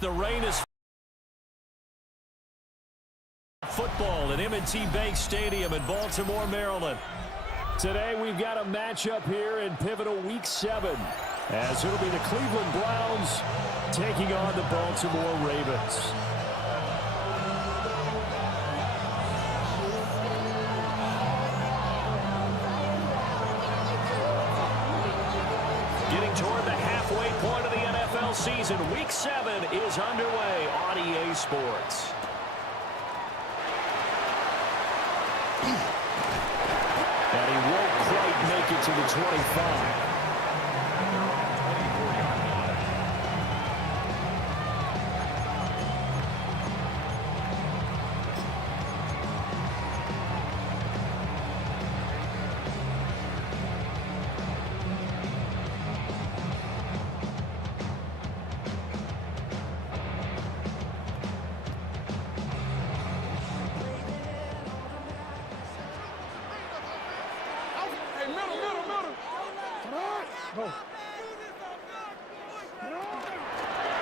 The rain is football at M&T Bank Stadium in Baltimore, Maryland. Today we've got a matchup here in pivotal Week 7, as it'll be the Cleveland Browns taking on the Baltimore Ravens. Getting toward the halfway point of the NFL season, Week 7 is underway on EA Sports. And he won't quite make it to the 25.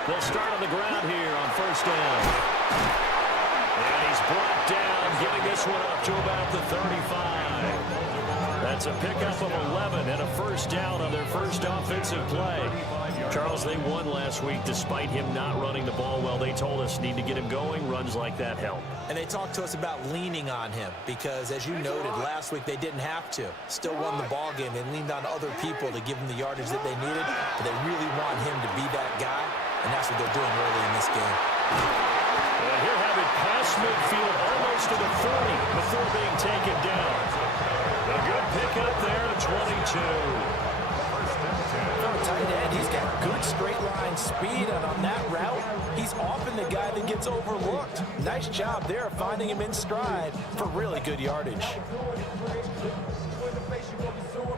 They'll start on the ground here on first down. And he's brought down, getting this one up to about the 35. That's a pickup of 11 and a first down on their first offensive play. Charles, they won last week despite him not running the ball well. They told us need to get him going. Runs like that help. And they talked to us about leaning on him because, as you noted, last week they didn't have to. Still won the ball game. They leaned on other people to give them the yardage that they needed, but they really want him to be that guy, and that's what they're doing early in this game. And here have it past midfield almost to the 40 before being taken down. A good pickup there to 22. From a tight end, he's got good straight line speed, and on that route, he's often the guy that gets overlooked. Nice job there finding him in stride for really good yardage.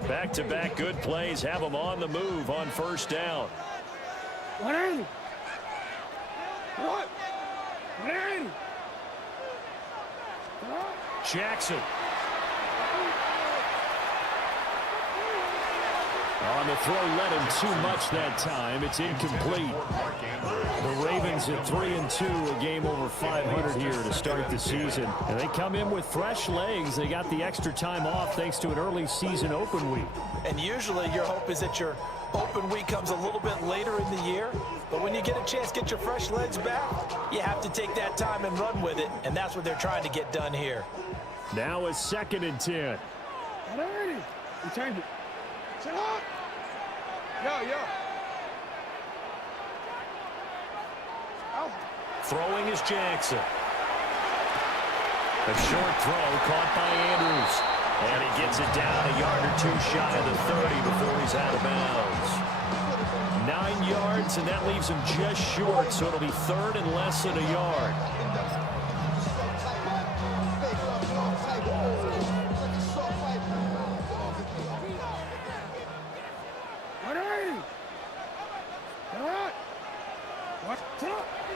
Back-to-back good plays have him on the move on first down. 180. What? 180. Jackson. On the throw, led him too much that time. It's incomplete. The Ravens at 3-2, a game over 500 here to start the season. And they come in with fresh legs. They got the extra time off thanks to an early season open week. And usually your hope is that your open week comes a little bit later in the year. But when you get a chance to get your fresh legs back, you have to take that time and run with it. And that's what they're trying to get done here. Now a 2nd and 10. 180. You turned it. Sit up. Yo. Throwing is Jackson. A short throw caught by Andrews. And he gets it down a yard or two shy of the 30 before he's out of bounds. 9 yards, and that leaves him just short, so it'll be 3rd and less than a yard.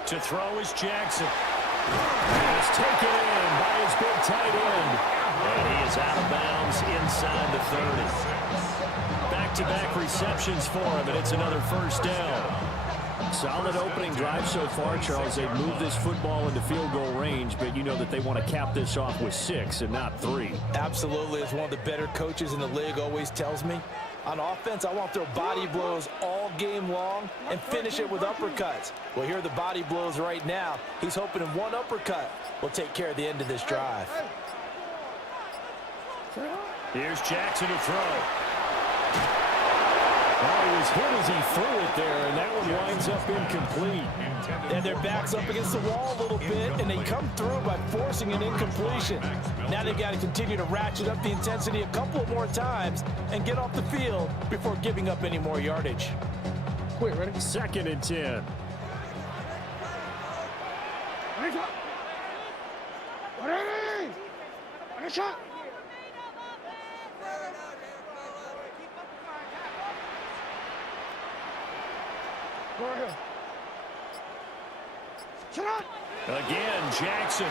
To throw is Jackson. It's taken in by his big tight end. And he is out of bounds inside the 30. Back-to-back receptions for him, and it's another first down. Solid opening drive so far, Charles. They've moved this football into field goal range, but you know that they want to cap this off with 6 and not 3. Absolutely. As one of the better coaches in the league always tells me, on offense, I want to throw body blows all game long and finish it with uppercuts. Well, here are the body blows right now. He's hoping in one uppercut will take care of the end of this drive. Here's Jackson to throw. Oh, he was hit as he threw it there, and that one winds up incomplete. And their back's up against the wall a little bit, and they come through by forcing an incompletion. Now they've got to continue to ratchet up the intensity a couple more times and get off the field before giving up any more yardage. Quick, ready? 2nd and 10. Shot. Go ahead. Shut up. Again, Jackson.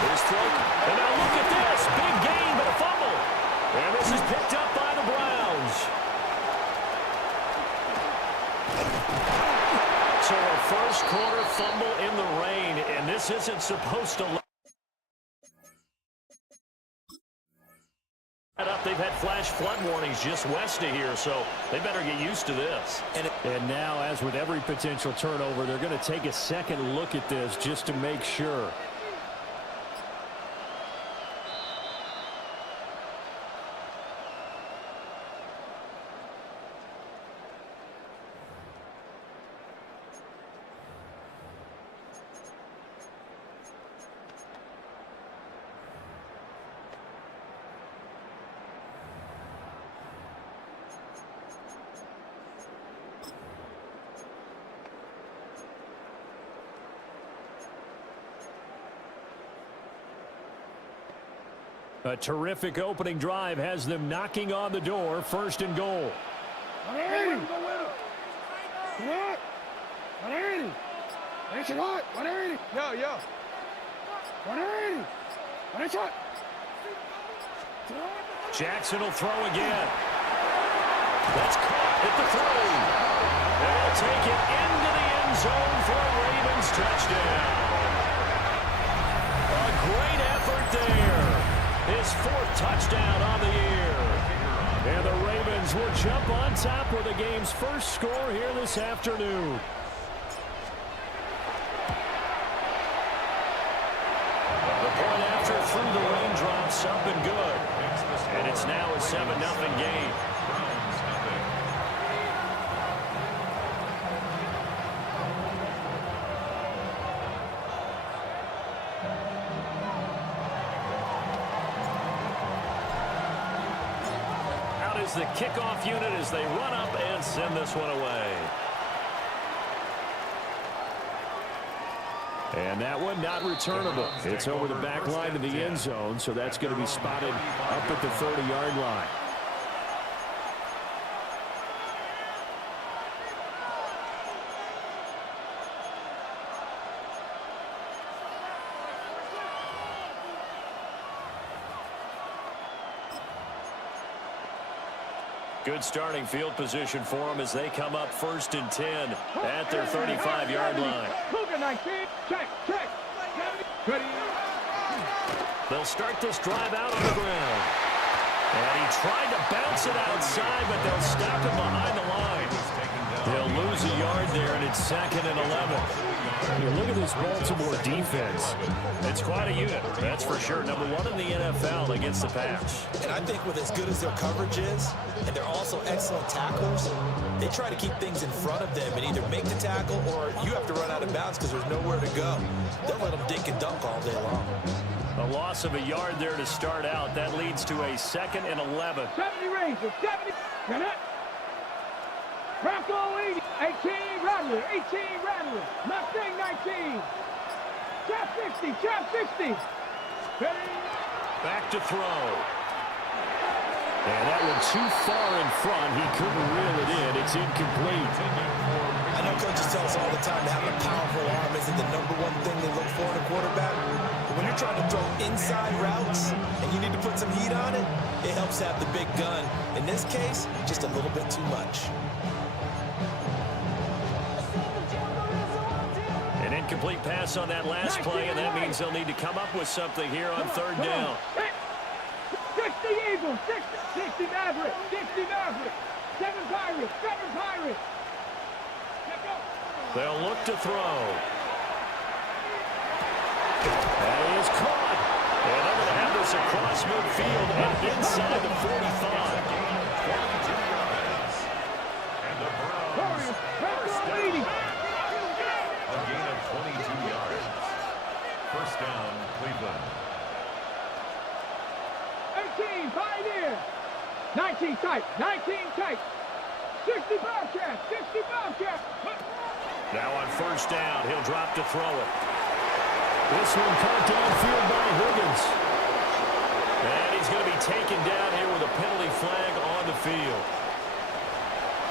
There's throw. And now look at this. Big gain, but a fumble. And this is picked up by the Browns. corner fumble in the rain, and this isn't supposed to let up. They've had flash flood warnings just west of here, so they better get used to this. And now, as with every potential turnover, they're going to take a second look at this just to make sure. A terrific opening drive has them knocking on the door. First and goal. 180. Come on. 180. That's it hot. 180. Yo. 180. That's it. Jackson will throw again. That's caught at the 3. They'll take it into the end zone for a Ravens touchdown. A great effort there. His 4th touchdown on the year. And the Ravens will jump on top with the game's first score here this afternoon. The point after through the raindrops up and good. And it's now a 7-0 game. The kickoff unit as they run up and send this one away. And that one not returnable. It's over the back line of the end zone, so that's going to be spotted up at the 30-yard line. Good starting field position for them as they come up 1st and 10 at their 35-yard line. They'll start this drive out on the ground. And he tried to bounce it outside, but they'll stop him behind the line. They'll lose a yard there, and it's 2nd and 11. You look at this Baltimore defense. It's quite a unit, that's for sure. Number 1 in the NFL against the pass. And I think with as good as their coverage is, and they're also excellent tacklers, they try to keep things in front of them and either make the tackle or you have to run out of bounds because there's nowhere to go. They'll let them dink and dunk all day long. A loss of a yard there to start out. That leads to a 2nd and 11. 70 Rangers. 70. Get it. Bronco 80. 18 Rattler. 18 Rattler. Mustang 19. Trap 60. Trap 60. Back to throw. And that one too far in front. He couldn't reel it in. It's incomplete. I know coaches tell us all the time that having a powerful arm isn't the #1 thing they look for in a quarterback. But when you're trying to throw inside routes and you need to put some heat on it, it helps have the big gun. In this case, just a little bit too much. An incomplete pass on that last play, and that means they'll need to come up with something here on 3rd down. 60 Eagles. 60 Maverick. 60 Maverick. 7 Pirates. 7 Pirates. They'll look to throw. That is caught. And they're going to have this across midfield and inside the 45. And the Browns first down. A gain of 22 yards. First down, Cleveland. 18 Pioneer. 19 tight. 19 tight. 60 Bobcat. 60 Bobcat. Now on 1st down, he'll drop to throw it. This one caught downfield by Higgins. And he's going to be taken down here with a penalty flag on the field.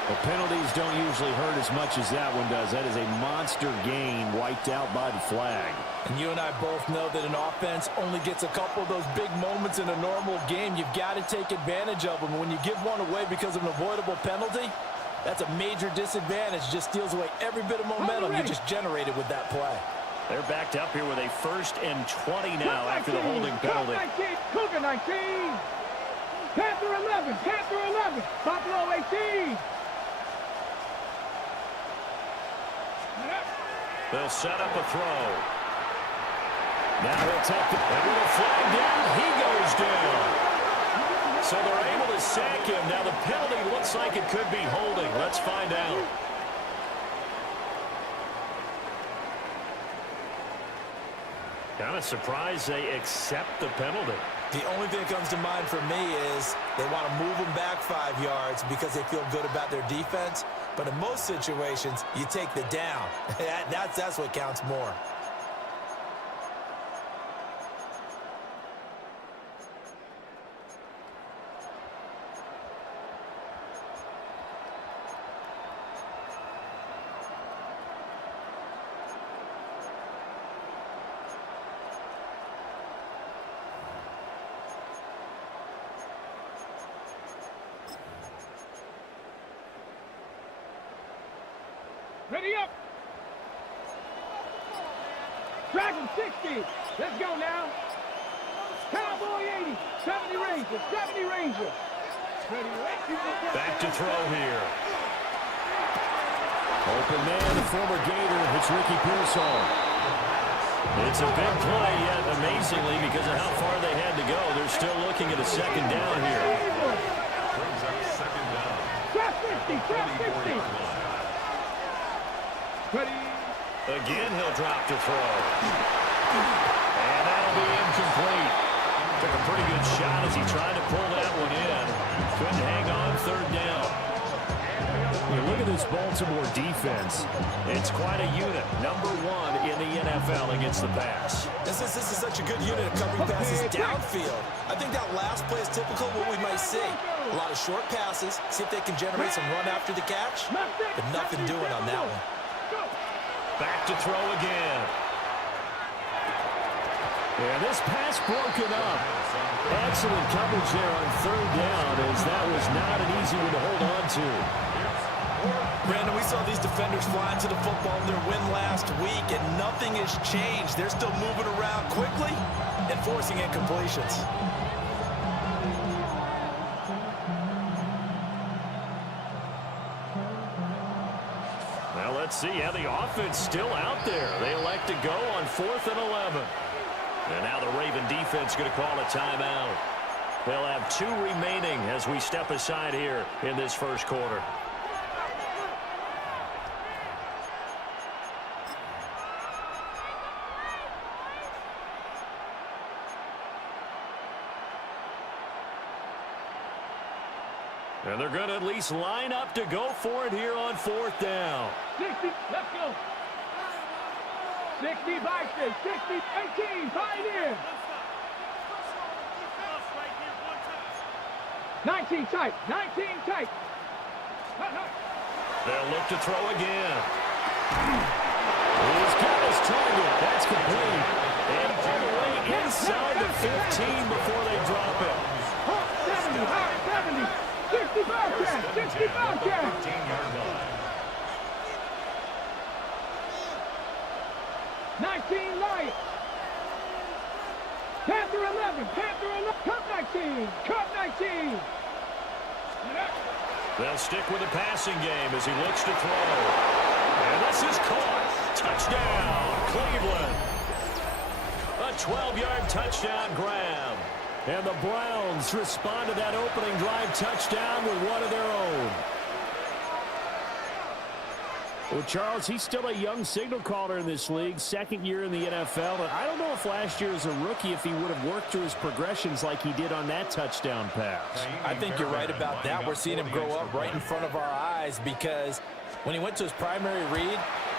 The penalties don't usually hurt as much as that one does. That is a monster gain wiped out by the flag. And you and I both know that an offense only gets a couple of those big moments in a normal game. You've got to take advantage of them. When you give one away because of an avoidable penalty, That's a major disadvantage. Just steals away every bit of momentum you just generated with that play. They're backed up here with a 1st and 20 now after the holding penalty. 19, Cougar 19. Panther 11, Panther 11, Buffalo 18. They'll set up a throw. Now he'll take it. And with a flag down, he goes down. So they're able to sack him. Now the penalty looks like it could be holding. Let's find out. Kind of surprised they accept the penalty. The only thing that comes to mind for me is they want to move them back 5 yards because they feel good about their defense. But in most situations, you take the down. That's what counts more. Ready up. Dragon 60. Let's go now. Cowboy 80. 70 Ranger. 70 Ranger. Back to throw here. Open man, the former Gator. It's Ricky Pearsall. It's a big play, yet amazingly, because of how far they had to go, they're still looking at a 2nd down here. Brings up 2nd down. Trap 50. Trap 50. Ready. Again, he'll drop to throw. And that'll be incomplete. Took a pretty good shot as he tried to pull that one in. Couldn't hang on 3rd down. You look at this Baltimore defense. It's quite a unit. Number 1 in the NFL against the pass. This is such a good unit of covering passes downfield. I think that last play is typical of what we might see. A lot of short passes, see if they can generate some run after the catch, but nothing doing on that one. Back to throw again. Yeah, this pass broken up. Excellent coverage there on 3rd down, as that was not an easy one to hold on to. Brandon, we saw these defenders flying to the football in their win last week, and nothing has changed. They're still moving around quickly and forcing incompletions. Well, let's see how the offense still out there. They elect to go on 4th and 11. And now the Raven defense going to call a timeout. They'll have 2 remaining as we step aside here in this 1st quarter. And they're going to at least line up to go for it here on 4th down. 60, let's go. 60, Bison, 60, 18, Pioneer. 19 tight, 19 tight. They'll look to throw again. He's got his target. That's complete. And all the way inside the 15 before they drop it. 70, 70. 60 Bobcat, 60 Bobcat. 15-yard line. 19 Lions. Panther 11, Panther 11. Cup 19, Cup 19. They'll stick with the passing game as he looks to throw. And this is caught. Touchdown, Cleveland. A 12-yard touchdown grab. And the Browns respond to that opening drive touchdown with one of their own. Well, Charles, he's still a young signal caller in this league, 2nd year in the NFL. And I don't know if last year as a rookie, if he would have worked through his progressions like he did on that touchdown pass. I think you're right about that. We're seeing him grow up right in front of our eyes because when he went to his primary read,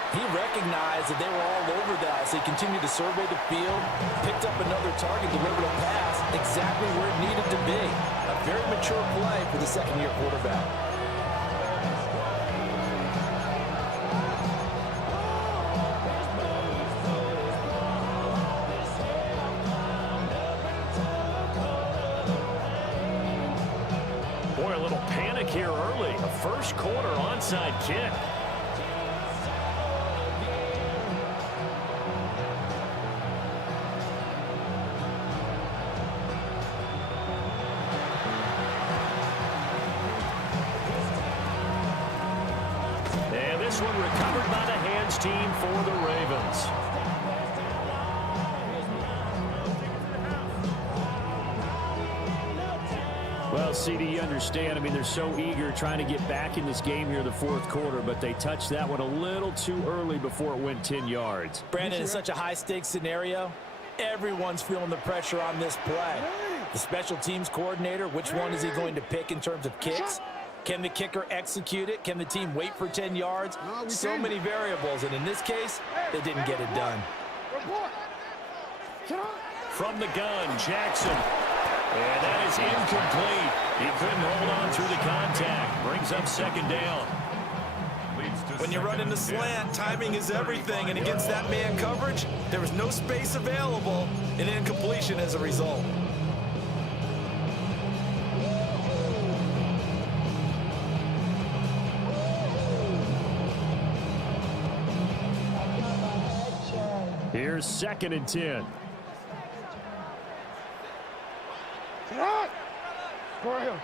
he recognized that they were all over that. So he continued to survey the field, picked up another target, delivered a pass exactly where it needed to be. A very mature play for the 2nd-year quarterback. back here early. A first quarter onside kick. And this one recovered by the hands team for the Ravens. Well, CD, you understand. I mean, they're so eager trying to get back in this game here in the fourth quarter, but they touched that one a little too early before it went 10 yards. Brandon, in such a high-stakes scenario, everyone's feeling the pressure on this play. The special teams coordinator, which one is he going to pick in terms of kicks? Can the kicker execute it? Can the team wait for 10 yards? So many variables, and in this case, they didn't get it done. From the gun, Jackson. And that is incomplete. He couldn't hold on through the contact. Brings up second down. When you run in the slant, timing is everything, and against that man coverage, there was no space available, and incompletion as a result. Here's 2nd and 10. Go ahead.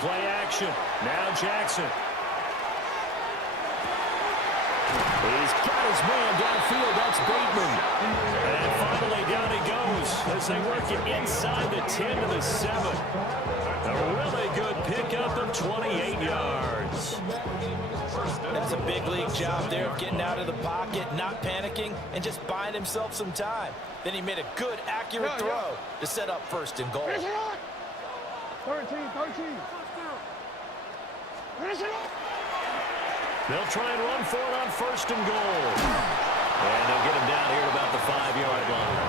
Play action. Now Jackson. He's got his man downfield. That's Bateman. And finally down he goes as they work it inside the 10 to the 7. A really good pickup of 28 yards. That's a big league job there of getting out of the pocket, not panicking, and just buying himself some time. Then he made a good, accurate throw to set up 1st and goal. 13. They'll try and run for it on 1st and goal. And they'll get him down here at about the 5-yard line.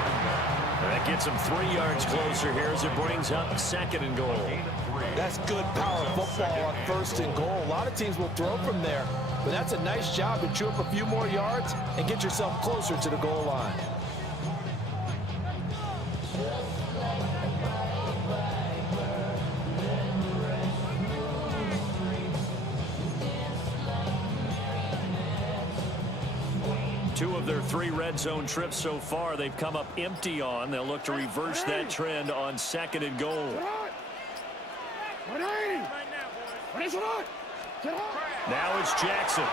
And that gets him 3 yards closer here as it brings up 2nd and goal. That's good power football on 1st and goal. A lot of teams will throw from there, but that's a nice job to chew up a few more yards and get yourself closer to the goal line. Two of their 3 red zone trips so far, they've come up empty on. They'll look to reverse that trend on 2nd and goal. Now it's Jackson.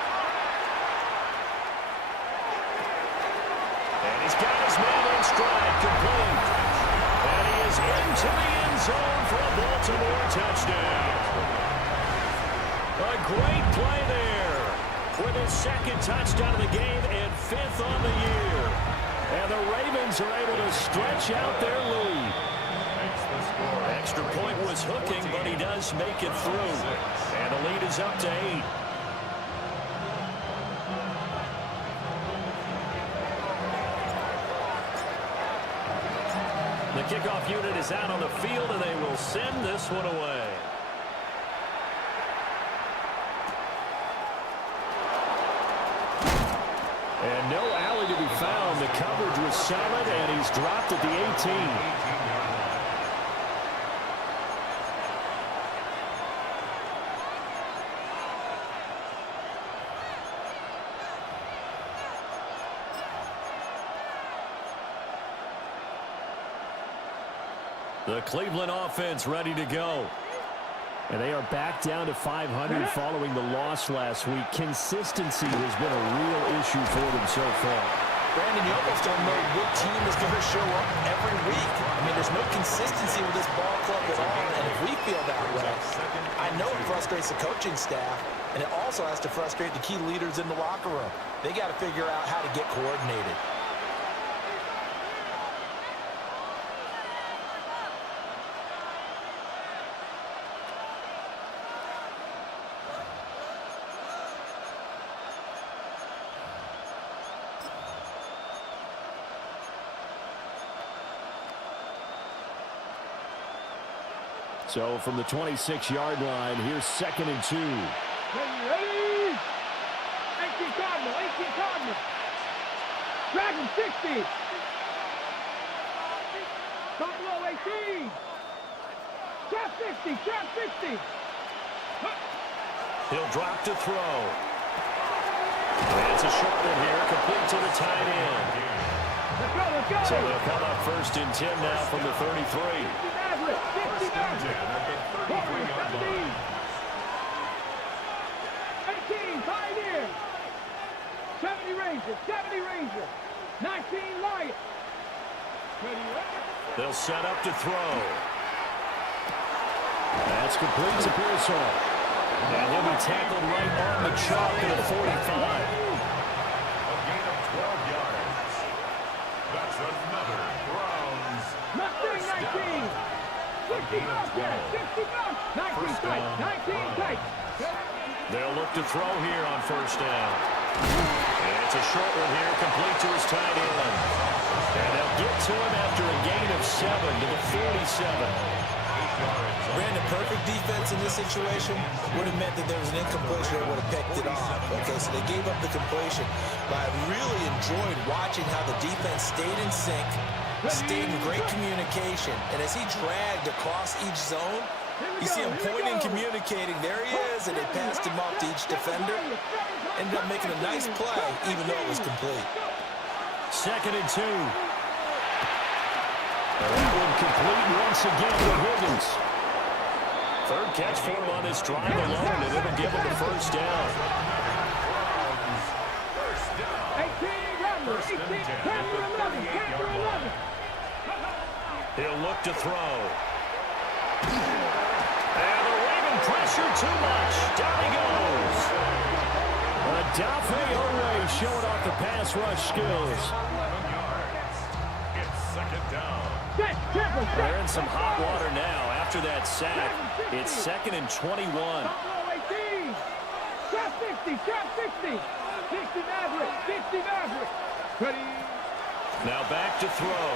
And he's got his man in stride, complete. And he is into the end zone for a Baltimore touchdown. A great play there with his 2nd touchdown of the game and 5th on the year. And the Ravens are able to stretch out their lead. Extra point was hooking, but he does make it through. And the lead is up to 8. The kickoff unit is out on the field, and they will send this one away. And no alley to be found. The coverage was solid, and he's dropped at the 18. The Cleveland offense ready to go. And they are back down to 500 following the loss last week. Consistency has been a real issue for them so far. Brandon, you almost don't know what team is going to show up every week. I mean, there's no consistency with this ball club at all, and if we feel that way, I know it frustrates the coaching staff, and it also has to frustrate the key leaders in the locker room. They got to figure out how to get coordinated. So from the 26-yard line, here's 2nd and 2. Ready? 18 Cardinal. Dragon 60. Buffalo 18. Trap 60. Trap 60. He'll drop to throw. It's a short one here, complete to the tight end. Let's go, let's go. So they'll come up 1st and 10 now from the 33. 50 Maverick. 50 Maverick. Warriors 17. 18, Pioneer. 70 Ranger. 70 Ranger. 19 Lion. They'll set up to throw. That's complete to Pearsall. And he'll be tackled right on the chalk at the 45. A gain of 12 yards. That's another Browns. Mustang 19. 60 bucks there. 60 bucks. 19 tight. 19 tight. They'll look to throw here on 1st down. And it's a short one here, complete to his tight end. And they'll get to him after a gain of 7 to the 47. Brandon, perfect defense in this situation would have meant that there was an incompletion that would have picked it off. Okay, so they gave up the completion. But I really enjoyed watching how the defense stayed in sync, stayed in great communication. And as he dragged across each zone, you see him pointing, communicating. There he is, and they passed him off to each defender. Ended up making a nice play, even though it was complete. 2nd and 2. And that one complete once again with Higgins. 3rd catch for him on this drive alone, and it'll give him the 1st down. 18 Rattler. 18. Panther 11. Panther 11. He'll look to throw. And the Raven pressure too much. Down he goes. Adafe Owe showing off the pass rush skills. It's 2nd down. They're in some hot water now after that sack. It's 2nd and 21. Buffalo 18. Trap 60. Trap 60. 60 Maverick. 60 Maverick. Ready. Now back to throw.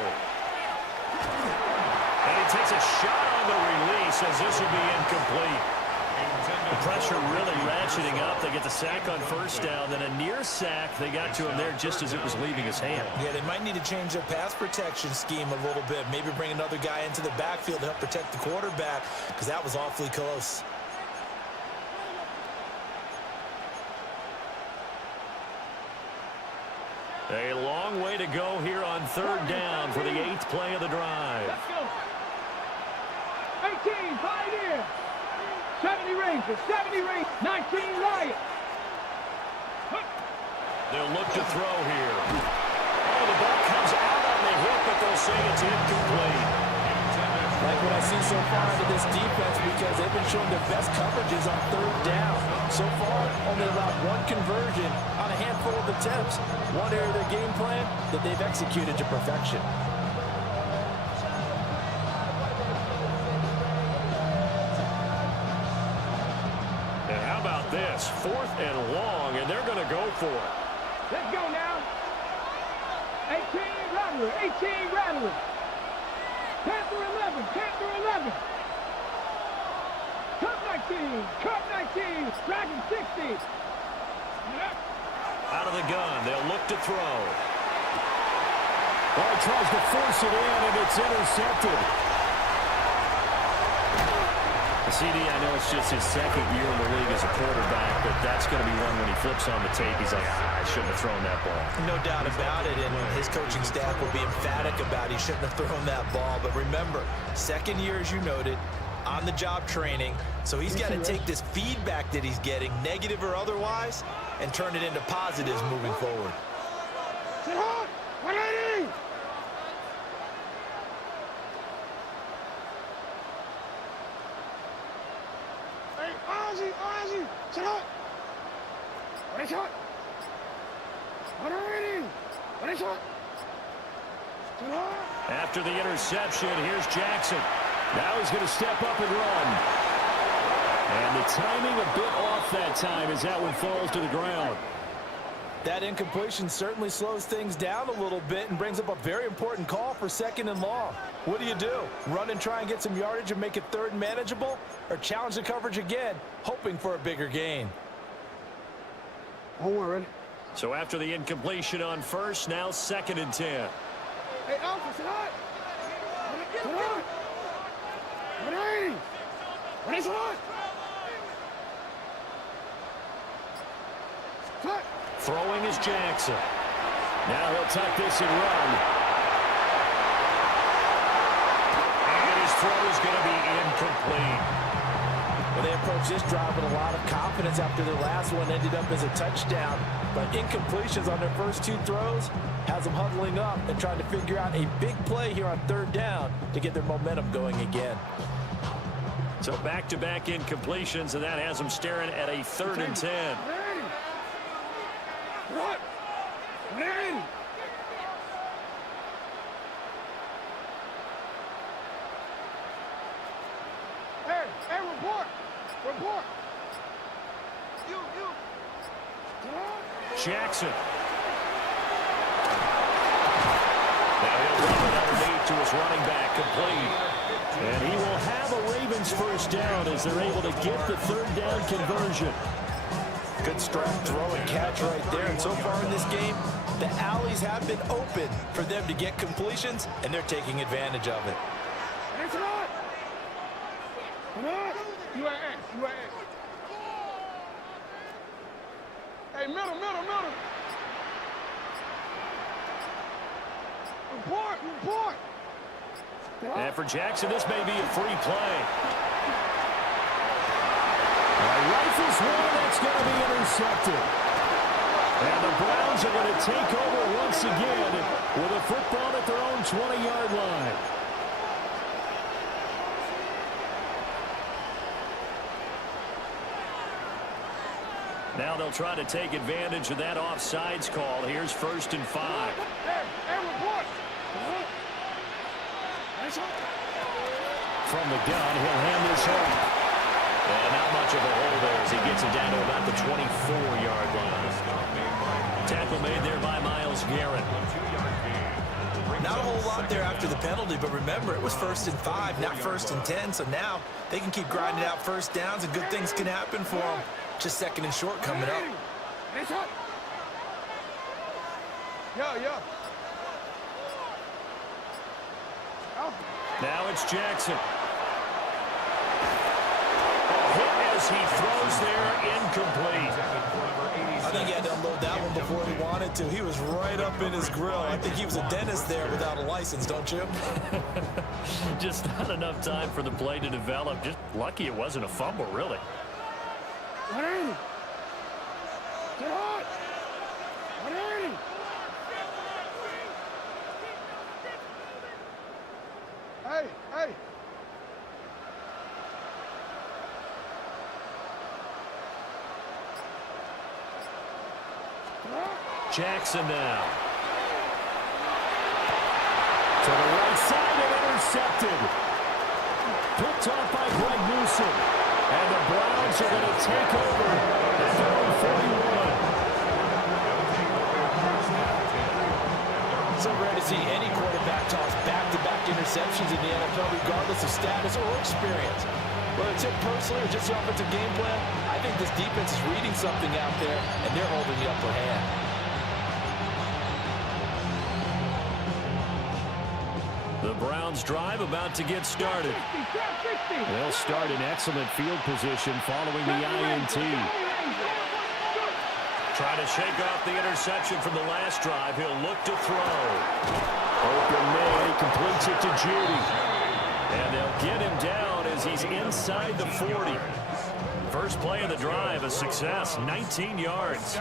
And he takes a shot on the release as this will be incomplete. The pressure really ratcheting up. They get the sack on 1st down, then a near sack. They got to him there just as it was leaving his hand. Yeah, they might need to change their pass protection scheme a little bit. Maybe bring another guy into the backfield to help protect the quarterback, because that was awfully close. A long way to go here on 3rd down for the 8th play of the drive. Let's go. 18 Pioneer. 70 Ranger. 70 Ranger. 19 Lion. They'll look to throw here. Oh, the ball comes out on the hip, but they'll say it's incomplete. Like what I see so far out of this defense, because they've been showing their best coverages on 3rd down. So far, only allowed 1 conversion on a handful of attempts. One area of their game plan that they've executed to perfection. And how about this? 4th and long, and they're going to go for it. Let's go now. 18 Rattler. 18 Rattler. Panther 11. Panther 11. Cup 19. Cup 19. Dragon 60. Out of the gun, they'll look to throw. Well, he tries to force it in, and it's intercepted. CD, I know it's just his 2nd year in the league as a quarterback, but that's going to be one when he flips on the tape. He's like, I shouldn't have thrown that ball. No doubt about it, and his coaching staff will be emphatic about he shouldn't have thrown that ball. But remember, 2nd year, as you noted, on-the-job training, so he's got to take this feedback that he's getting, negative or otherwise, and turn it into positives moving forward. Sit hard. 180. Ozzy. Sit hard. What is hot? 180. What is hot? Sit hard. After the interception, here's Jackson. Now he's going to step up and run. And the timing a bit off that time as that one falls to the ground. That incompletion certainly slows things down a little bit and brings up a very important call for 2nd and long. What do? Run and try and get some yardage and make it 3rd and manageable? Or challenge the coverage again, hoping for a bigger gain? Hold on, ready? So after the incompletion on first, now 2nd and 10. Hey, Alpha, sit hot. Sit hot. 180. 180, sit hot. Cut. Throwing is Jackson. Now he'll tuck this and run. And his throw is going to be incomplete. Well, they approached this drive with a lot of confidence after their last one ended up as a touchdown. But incompletions on their first 2 throws has them huddling up and trying to figure out a big play here on 3rd down to get their momentum going again. So back-to-back incompletions, and that has them staring at a 3rd and 10. What? 180. Hey, report. Report. You. Jackson. Now he'll run it underneath to his running back, complete. And he will have a Ravens first down as they're able to get the 3rd down conversion. Good strong throw and catch right there. And so far in this game, the alleys have been open for them to get completions, and they're taking advantage of it. It's hot. UAX. Hey, middle. Report. And for Jackson, this may be a free play. Rifles one, that's going to be intercepted. And the Browns are going to take over once again with a football at their own 20-yard line. Now they'll try to take advantage of that offsides call. Here's 1st and 5. Hey, report. From the gun, he'll hand this off. And not much of a hole there as he gets it down to about the 24-yard line. Tackle made there by Myles Garrett. Not a whole lot there after the penalty, but remember, it was 1st and 5, not 1st and 10. So now they can keep grinding out first downs, and good things can happen for them. Just 2nd and short coming up. Yeah. Now it's Jackson. Hit as he throws there, incomplete. I think he had to unload that one before he wanted to. He was right up in his grill. I think he was a dentist there without a license, don't you? Just not enough time for the play to develop. Just lucky it wasn't a fumble, really. 180. Get hot. 180. Hey. Jackson now. To the right side and intercepted. Picked off by Greg Newsom. And the Browns are going to take over at their own 41. So rare to see any quarterback toss back-to-back interceptions in the NFL, regardless of status or experience. Whether it's him personally or just the offensive game plan, I think this defense is reading something out there, and they're holding the upper hand. The Browns drive about to get started. They'll start in excellent field position following the INT. Trying to shake off the interception from the last drive. He'll look to throw. Open man, he completes it to Judy. And they'll get him down as he's inside the 40. First play of the drive, a success, 19 yards.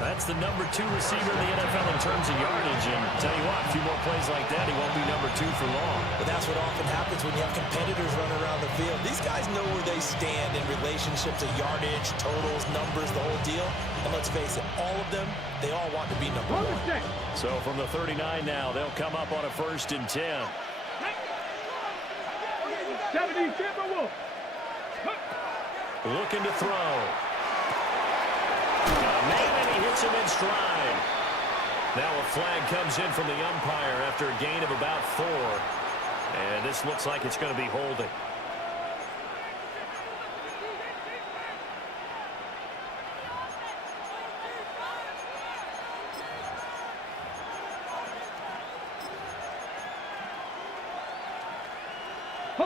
That's the number 2 receiver in the NFL in terms of yardage. And tell you what, a few more plays like that, he won't be number 2 for long. But that's what often happens when you have competitors running around the field. These guys know where they stand in relationship to yardage, totals, numbers, the whole deal. And let's face it, all of them, they all want to be number 1. So from the 39 now, they'll come up on a 1st and 10. 70, Timberwolf. Looking to throw. Man, and he hits him in stride. Now a flag comes in from the umpire after a gain of about 4. And this looks like it's going to be holding.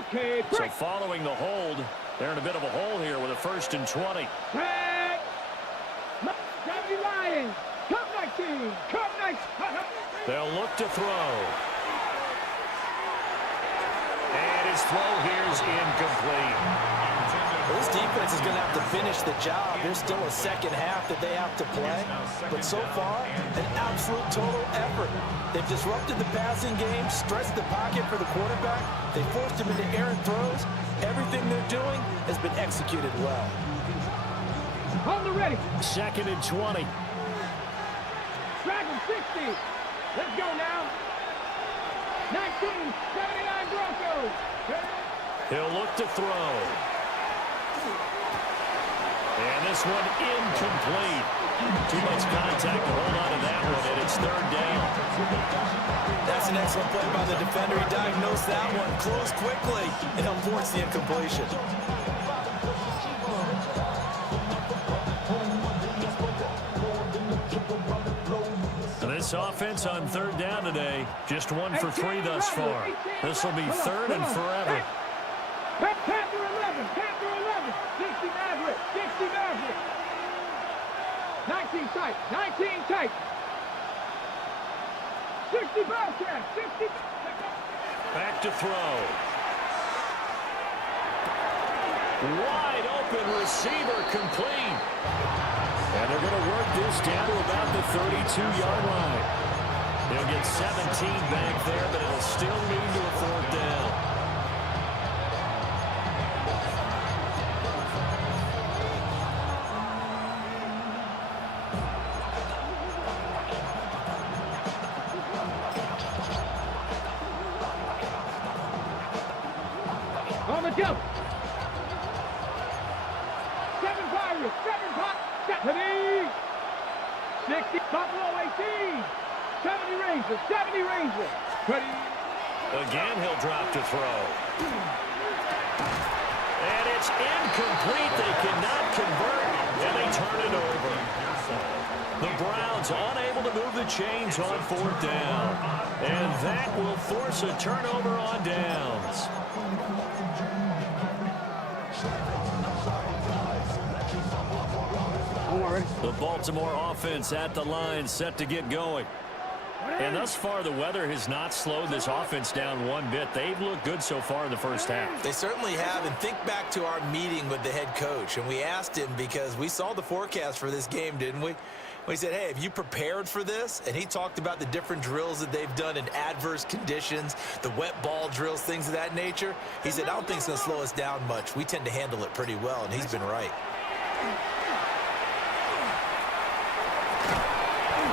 Okay, So break. following the hold, they're in a bit of a hole here with a 1st and 20. Tag. 70 Lions. Come 19. Come 19. They'll look to throw. And his throw here's incomplete. Well, this defense is going to have to finish the job. There's still a second half that they have to play. But so far, an absolute total effort. They've disrupted the passing game, stretched the pocket for the quarterback. They forced him into errant throws. Everything they're doing has been executed well. Hold the ready. 2nd and 20. Dragon 60. Let's go now. 1979 Broncos. He'll look to throw. And this one incomplete. Too much contact to hold on to that one, and it's 3rd down. That's an excellent play by the defender. He diagnosed that one, closed quickly, and helped force the incompletion. And this offense on 3rd down today, just 1 for 3 thus far. This will be 3rd and forever. Panther 11. Panther 11. 60 Maverick. 60 Maverick. 19 tight. 19 tight. 60 Bobcat. 60. Back to throw. Wide open receiver complete. And they're going to work this down to about the 32-yard line. They'll get 17 back there, but it'll still lead to a 4th down. On the jump. 7 Pirates. 7 Pirates. 70. 60. Buffalo 18. 70 Rangers. 70 Rangers. Ready. Again, he'll drop to throw. And it's incomplete. They cannot convert, and they turn it over. The Browns unable to move the chains on 4th down. And that will force a turnover on downs. The Baltimore offense at the line, set to get going. And thus far, the weather has not slowed this offense down one bit. They've looked good so far in the first half. They certainly have, and think back to our meeting with the head coach, and we asked him because we saw the forecast for this game, didn't we? We said, hey, have you prepared for this? And he talked about the different drills that they've done in adverse conditions, the wet ball drills, things of that nature. He said, I don't think it's going to slow us down much. We tend to handle it pretty well, and he's been right.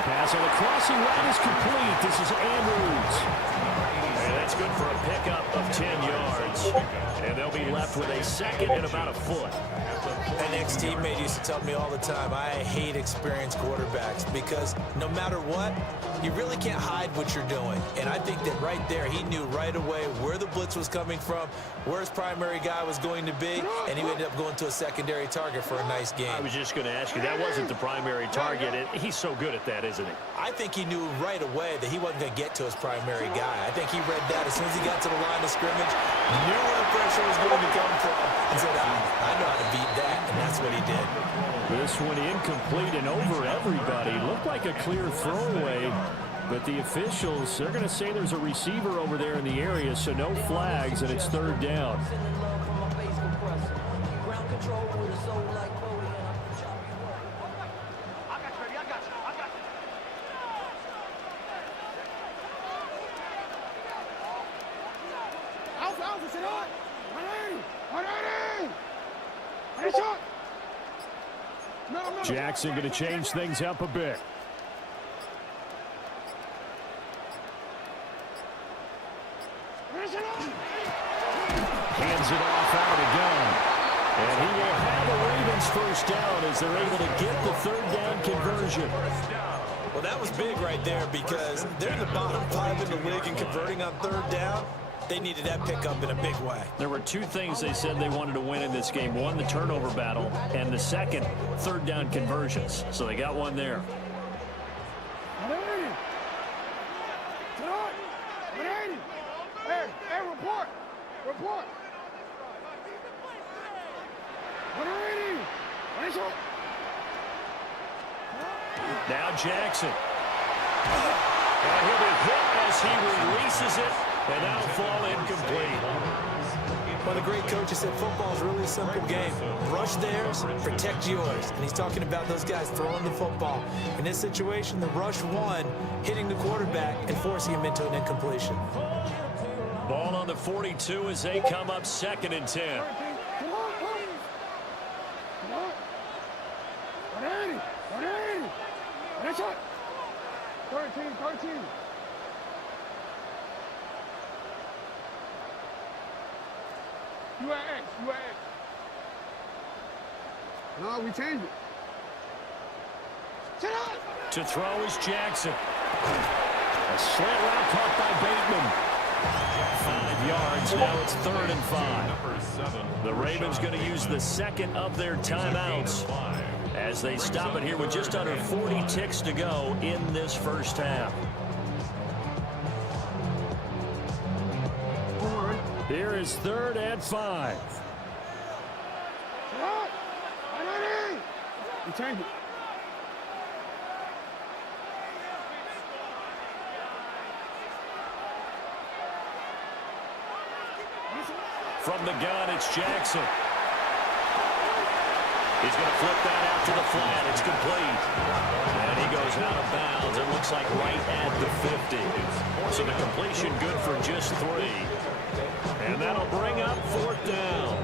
Pass on the crossing route is complete. This is Andrews. And that's good for a pickup of 10 yards. And they'll be left with a 2nd and about a foot. An ex-teammate used to tell me all the time, I hate experienced quarterbacks because no matter what, you really can't hide what you're doing. And I think that right there, he knew right away where the blitz was coming from, where his primary guy was going to be, and he ended up going to a secondary target for a nice game. I was just going to ask you, that wasn't the primary target. He's so good at that, isn't he? I think he knew right away that he wasn't going to get to his primary guy. I think he read that as soon as he got to the line of scrimmage, knew where the pressure was going to come from, and said, I know how to beat that, and that's what he did. This one incomplete and over everybody. Looked like a clear throwaway, but the officials, they're going to say there's a receiver over there in the area, so no flags, and it's 3rd down. Jackson going to change things up a bit. Hands it off out of the gun. And he will have the Ravens 1st down as they're able to get the 3rd down conversion. Well, that was big right there because they're in the bottom 5 in the league in converting on 3rd down. They needed that pickup in a big way. There were 2 things they said they wanted to win in this game. One, the turnover battle, and the second, 3rd down conversions. So they got one there. Hey, report. Now Jackson. And he'll be hit as he releases it, and that'll fall incomplete. Well, the great coach has said football is really a simple game. Rush theirs, protect yours. And he's talking about those guys throwing the football. In this situation, the rush one, hitting the quarterback and forcing him into an incompletion. Ball on the 42 as they come up 2nd and 10. 13. You at X. No, we changed it. Sit up. To throw is Jackson. A slant route caught by Bateman. 5 yards. Now it's 3rd and 5. The Ravens going to use the second of their timeouts as they stop it here with just under 40 ticks to go in this first half. Here is 3rd and 5. You changed it. From the gun, it's Jackson. He's going to flip that out to the flat. It's complete. And he goes out of bounds. It looks like right at the 50. So the completion good for just 3. And that'll bring up 4th down.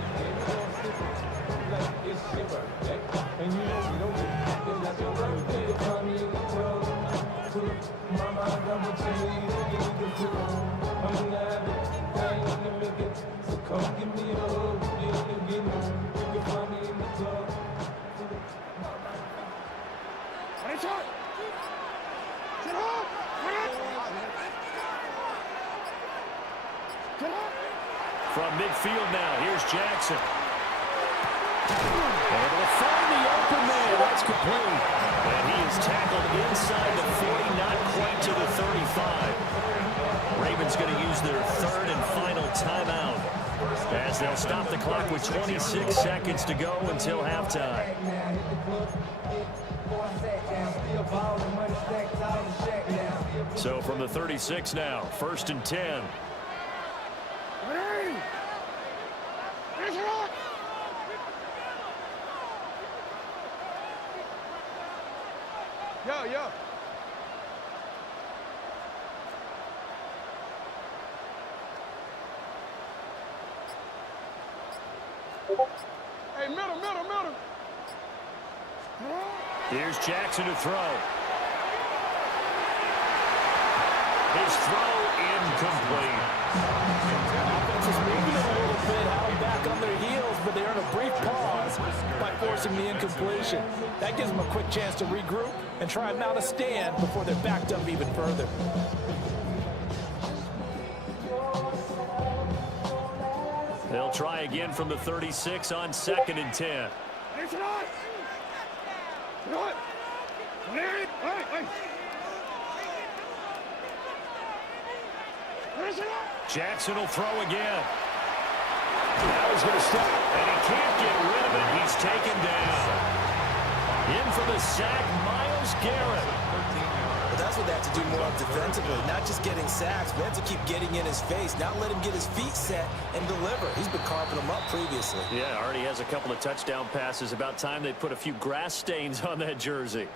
From midfield now, here's Jackson. Able to find the open man. That's complete. And he is tackled inside the 40, not quite to the 35. Ravens going to use their 3rd and final timeout as they'll stop the clock with 26 seconds to go until halftime. So from the 36 now, 1st and 10. Yeah. Hey, middle. Here's Jackson to throw. His throw incomplete. Offense is moving a little bit, held back on their heels, but they earn a brief pause by forcing the incompletion. That gives them a quick chance to regroup and try and mount a stand before they're backed up even further. They'll try again from the 36 on 2nd and 10. Jackson will throw again. Now he's going to stop, and he can't get rid of it. He's taken down. In for the sack, Myles Garrett. But that's what they have to do more of defensively, not just getting sacks, but they have to keep getting in his face, not let him get his feet set and deliver. He's been carving them up previously. Yeah, already has a couple of touchdown passes. About time they put a few grass stains on that jersey.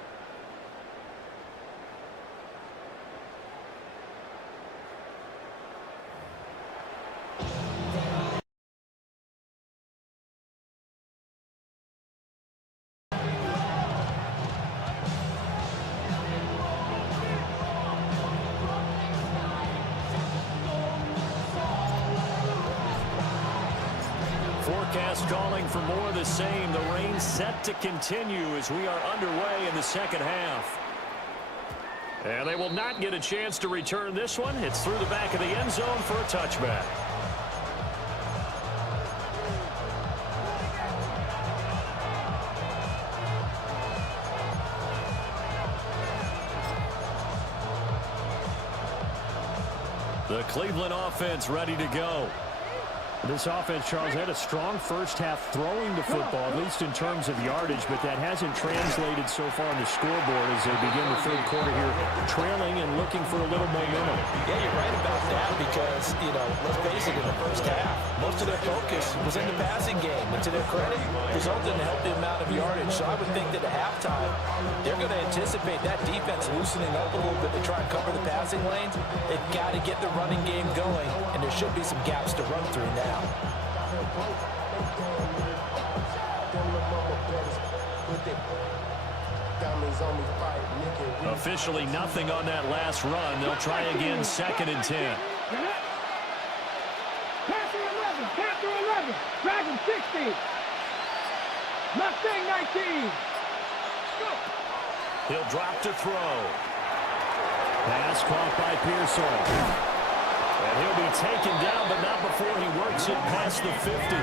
Forecast calling for more of the same. The rain set to continue as we are underway in the second half. And they will not get a chance to return this one. It's through the back of the end zone for a touchback. The Cleveland offense ready to go. This offense, Charles, had a strong first half throwing the football, at least in terms of yardage, but that hasn't translated so far on the scoreboard as they begin the third quarter here, trailing and looking for a little momentum. Yeah, you're right about that because, let's face it, in the first half, most of their focus was in the passing game. And to their credit, resulted in a healthy amount of yardage. So I would think that at halftime, they're going to anticipate that defense loosening up a little bit to try and cover the passing lanes. They've got to get the running game going, and there should be some gaps to run through now. Officially nothing on that last run. They'll try again, 2nd and 10. Panther 11, Dragon 60, Mustang 19. He'll drop to throw. Pass caught by Pearsall. And he'll be taken down, but not before he works it past the 50.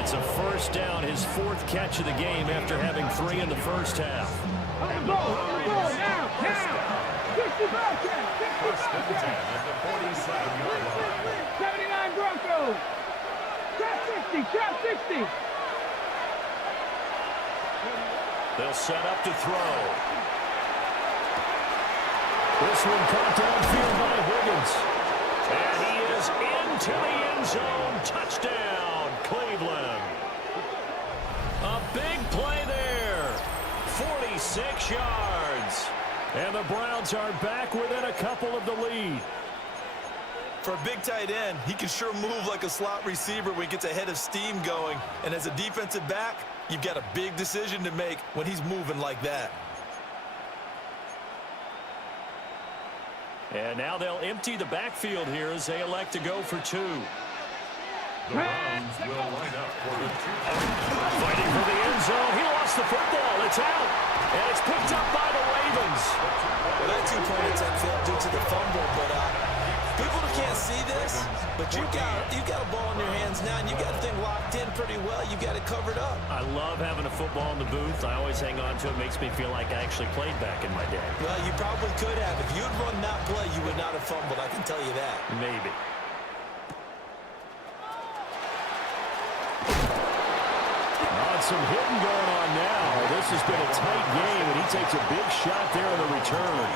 It's a first down, his 4th catch of the game after having 3 in the first half. On the goal, now. 60 Bobcats, 60 First and 10 Bobcats. at the 47-yard line. 79 Broncos. Trap 60. They'll set up to throw. This one caught downfield by Higgins. And he is into the end zone. Touchdown, Cleveland. A big play there. 46 yards. And the Browns are back within a couple of the lead. For a big tight end, he can sure move like a slot receiver when he gets a head of steam going. And as a defensive back, you've got a big decision to make when he's moving like that. And now they'll empty the backfield here as they elect to go for 2. The Browns will line up for the 2. Fighting for the end zone. He lost the football. It's out. And it's picked up by the Ravens. Well, that 2-point attempt failed due to the fumble, but people can't see this, but you got a ball in your hands now, and you got the thing locked in pretty well. You got it covered up. I love having a football in the booth. I always hang on to it. Makes me feel like I actually played back in my day. Well, you probably could have. If you'd run that play, you would not have fumbled. I can tell you that. Maybe. Some hitting going on now. This has been a tight game, and he takes a big shot there on the return.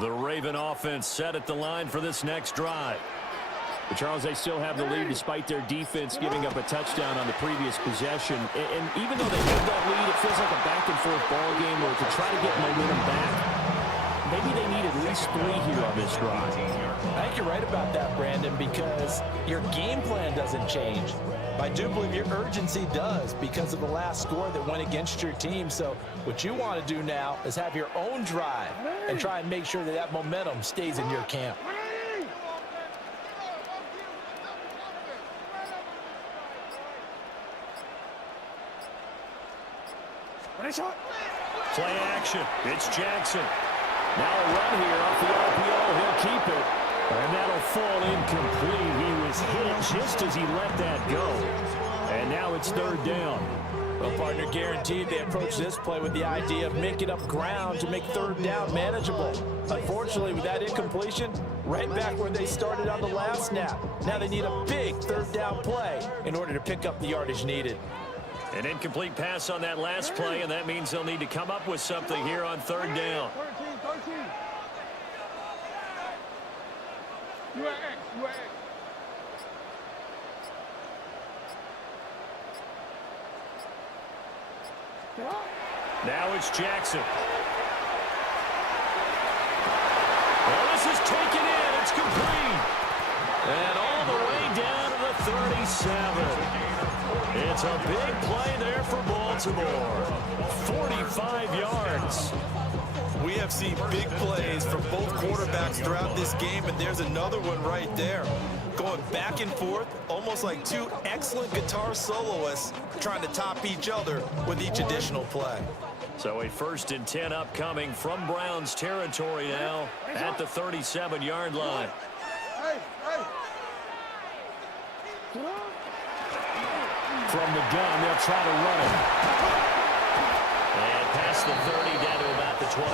The Raven offense set at the line for this next drive. But Charles, they still have the lead despite their defense giving up a touchdown on the previous possession. And even though they have that lead, it feels like a back-and-forth ball game where to try to get momentum back, maybe they need at least 3 here on this drive. I think you're right about that, Brandon, because your game plan doesn't change. I do believe your urgency does because of the last score that went against your team. So what you want to do now is have your own drive and try and make sure that that momentum stays in your camp. Play action. It's Jackson. Now a run here off the RPO. He'll keep it. And that'll fall incomplete. He was hit just as he let that go. And now it's 3rd down. Well, partner, guaranteed they approach this play with the idea of making up ground to make 3rd down manageable. Unfortunately, with that incompletion, right back where they started on the last snap. Now they need a big 3rd down play in order to pick up the yardage needed. An incomplete pass on that last play, and that means they'll need to come up with something here on 3rd down. 13. You are X. Now it's Jackson. Well, this is taken in. It's complete. And all the way down to the 37. It's a big play there for Baltimore. 45 yards. We have seen big plays from both quarterbacks throughout this game, and there's another one right there. Going back and forth, almost like two excellent guitar soloists trying to top each other with each additional play. So a 1st and 10 upcoming from Browns territory now at the 37-yard line. From the gun, they'll try to run it. And past the 30 down to about the 27.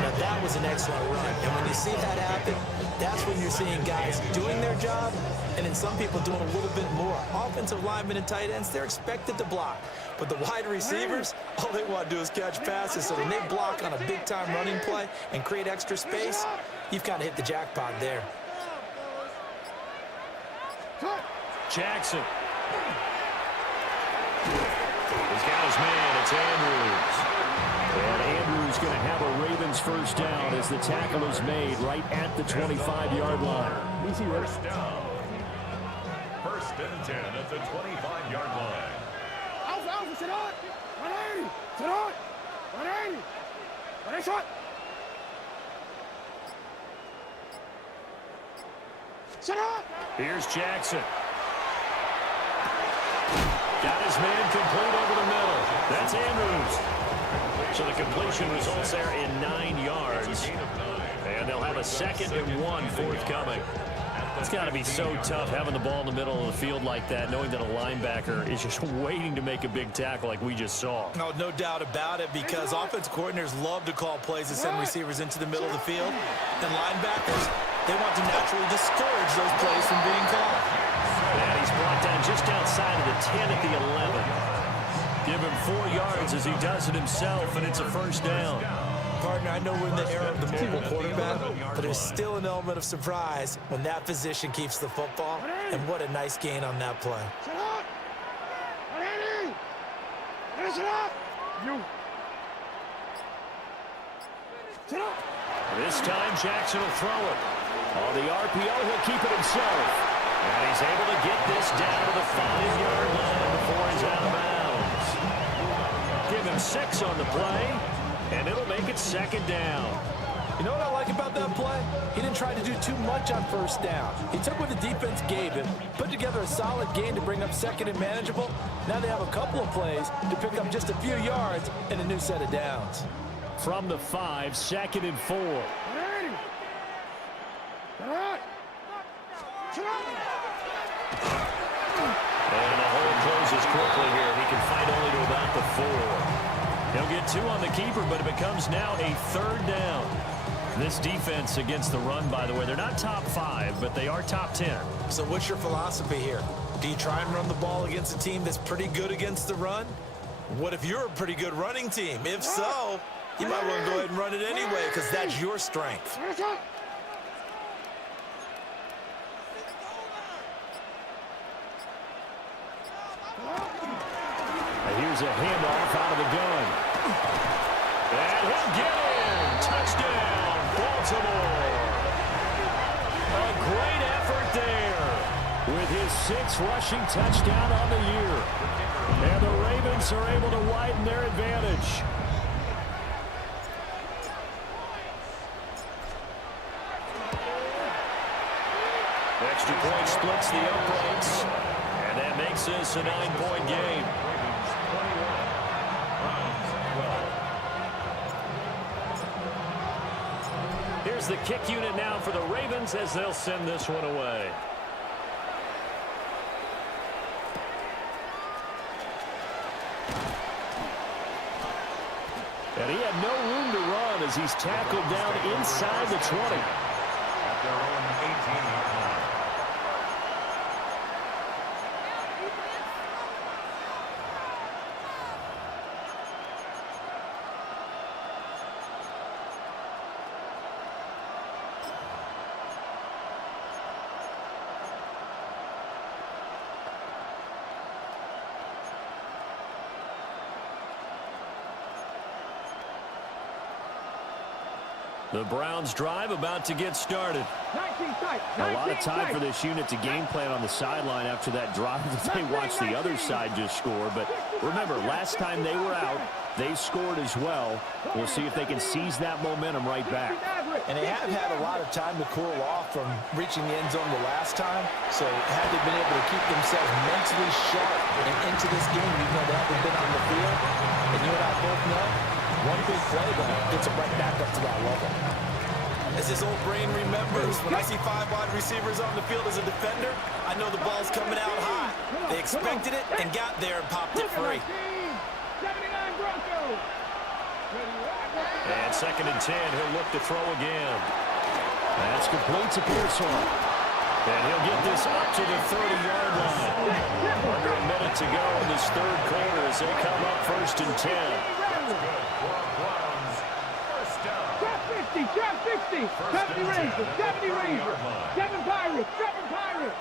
Now that was an excellent run, and when you see that happen, that's when you're seeing guys doing their job, and then some people doing a little bit more. Offensive linemen and tight ends, they're expected to block. But the wide receivers, all they want to do is catch passes. So when they block on a big-time running play and create extra space, you've kind of hit the jackpot there. Jackson. He's got his man. It's Andrews. And Andrews going to have a Ravens first down as the tackle is made right at the 25-yard line. First down. 1st and 10 at the 25-yard line. Alpha, sit on! 180! Sit on! 180! 180 shot! Sit on! Here's Jackson. Got his man complete over the middle. That's Andrews. So the completion results there in 9 yards. And they'll have a 2nd and 1 forthcoming. It's got to be so tough having the ball in the middle of the field like that, knowing that a linebacker is just waiting to make a big tackle like we just saw. No doubt about it, because offensive coordinators love to call plays and send receivers into the middle of the field. And linebackers, they want to naturally discourage those plays from being called. And he's brought down just outside of the 10 at the 11. Give him 4 yards as he does it himself, and it's a first down. Partner, I know we're in the era of the mobile quarterback, but there's still an element of surprise when that position keeps the football, and what a nice gain on that play. Sit on! 180! Finish it up! You! Sit up! This time, Jackson will throw it. On the RPO, he'll keep it himself. And he's able to get this down to the 5-yard line before he's out of bounds. Give him 6 on the play, and it'll make it 2nd down. You know what I like about that play? He didn't try to do too much on first down. He took what the defense gave him, put together a solid gain to bring up 2nd and manageable. Now they have a couple of plays to pick up just a few yards and a new set of downs. From the 5, 2nd and 4. 180! Sit on! Sit on! And the hole closes quickly here. He can fight only to about the 4. He'll get 2 on the keeper, but it becomes now a 3rd down. This defense against the run, by the way, they're not top 5, but they are top 10. So what's your philosophy here? Do you try and run the ball against a team that's pretty good against the run? What if you're a pretty good running team? If so, you might want to go ahead and run it anyway, because that's your strength. Finish up! Here's a handoff out of the gun. And he'll get in. Touchdown, Baltimore. A great effort there. With his 6th rushing touchdown on the year. And the Ravens are able to widen their advantage. Extra point splits the uprights. And that makes this a 9-point game. Here's the kick unit now for the Ravens as they'll send this one away. And he had no room to run as he's tackled down inside the 20. At their own 18-yard line. The Browns drive about to get started. 19 tight! A lot of time for this unit to game plan on the sideline after that drive that they watched the other side just score. But remember, last time they were out, They scored as well. We'll see if they can seize that momentum right back. And they have had a lot of time to cool off from reaching the end zone the last time. So had they been able to keep themselves mentally sharp and into this game, even though they haven't been on the field, and you and I both know, one big play though gets them right back up to that level. As his old brain remembers, when I see 5 wide receivers on the field as a defender, I know the ball's coming out high. They expected it and got there and popped it free. And 2nd and 10, he'll look to throw again. That's complete to Pearson. And he'll get this up to the 30-yard line. Under a minute to go in this third quarter as they come up 1st and 10. Drop 50, drop 60. 70 Rangers, 70 Rangers. 7 Pirates, 7 Pirates.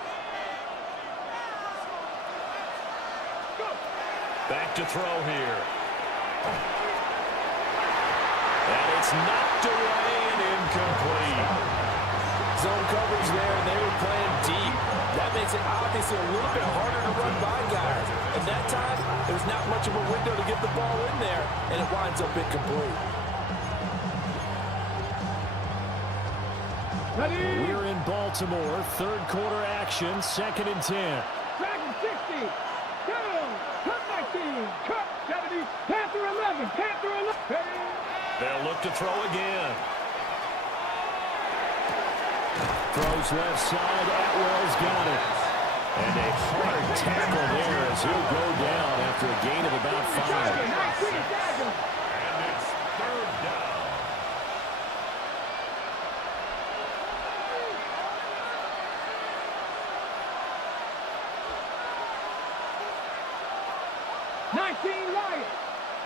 Go. Back to throw here. And it's knocked away and incomplete. Zone coverage there, and they were playing deep. That makes it obviously a little bit harder to run by guys. And that time, there's not much of a window to get the ball in there, and it winds up incomplete. Ready? We're in Baltimore. Third quarter action. 2nd and 10. Dragon 60. Down. Cut 19. Cut 70. Panther 11. Panther 11. Ready? They'll look to throw again. Throws left side. Atwell's got it. And a hard tackle there as he'll go down after a gain of about 5. 19. Dragon. And it's 3rd down. Lions.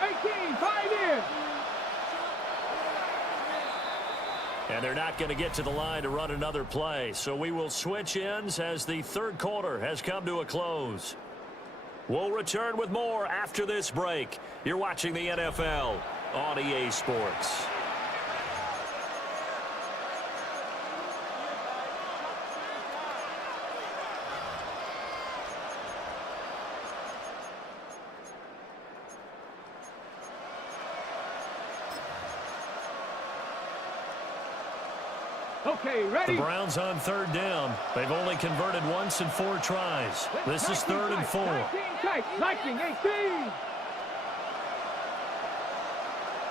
18, 5 in. And they're not going to get to the line to run another play. So we will switch ends as the third quarter has come to a close. We'll return with more after this break. You're watching the NFL on EA Sports. Okay, ready? The Browns on third down. They've only converted once in 4 tries. This is 3rd and 4. 19 tight. 19, 18.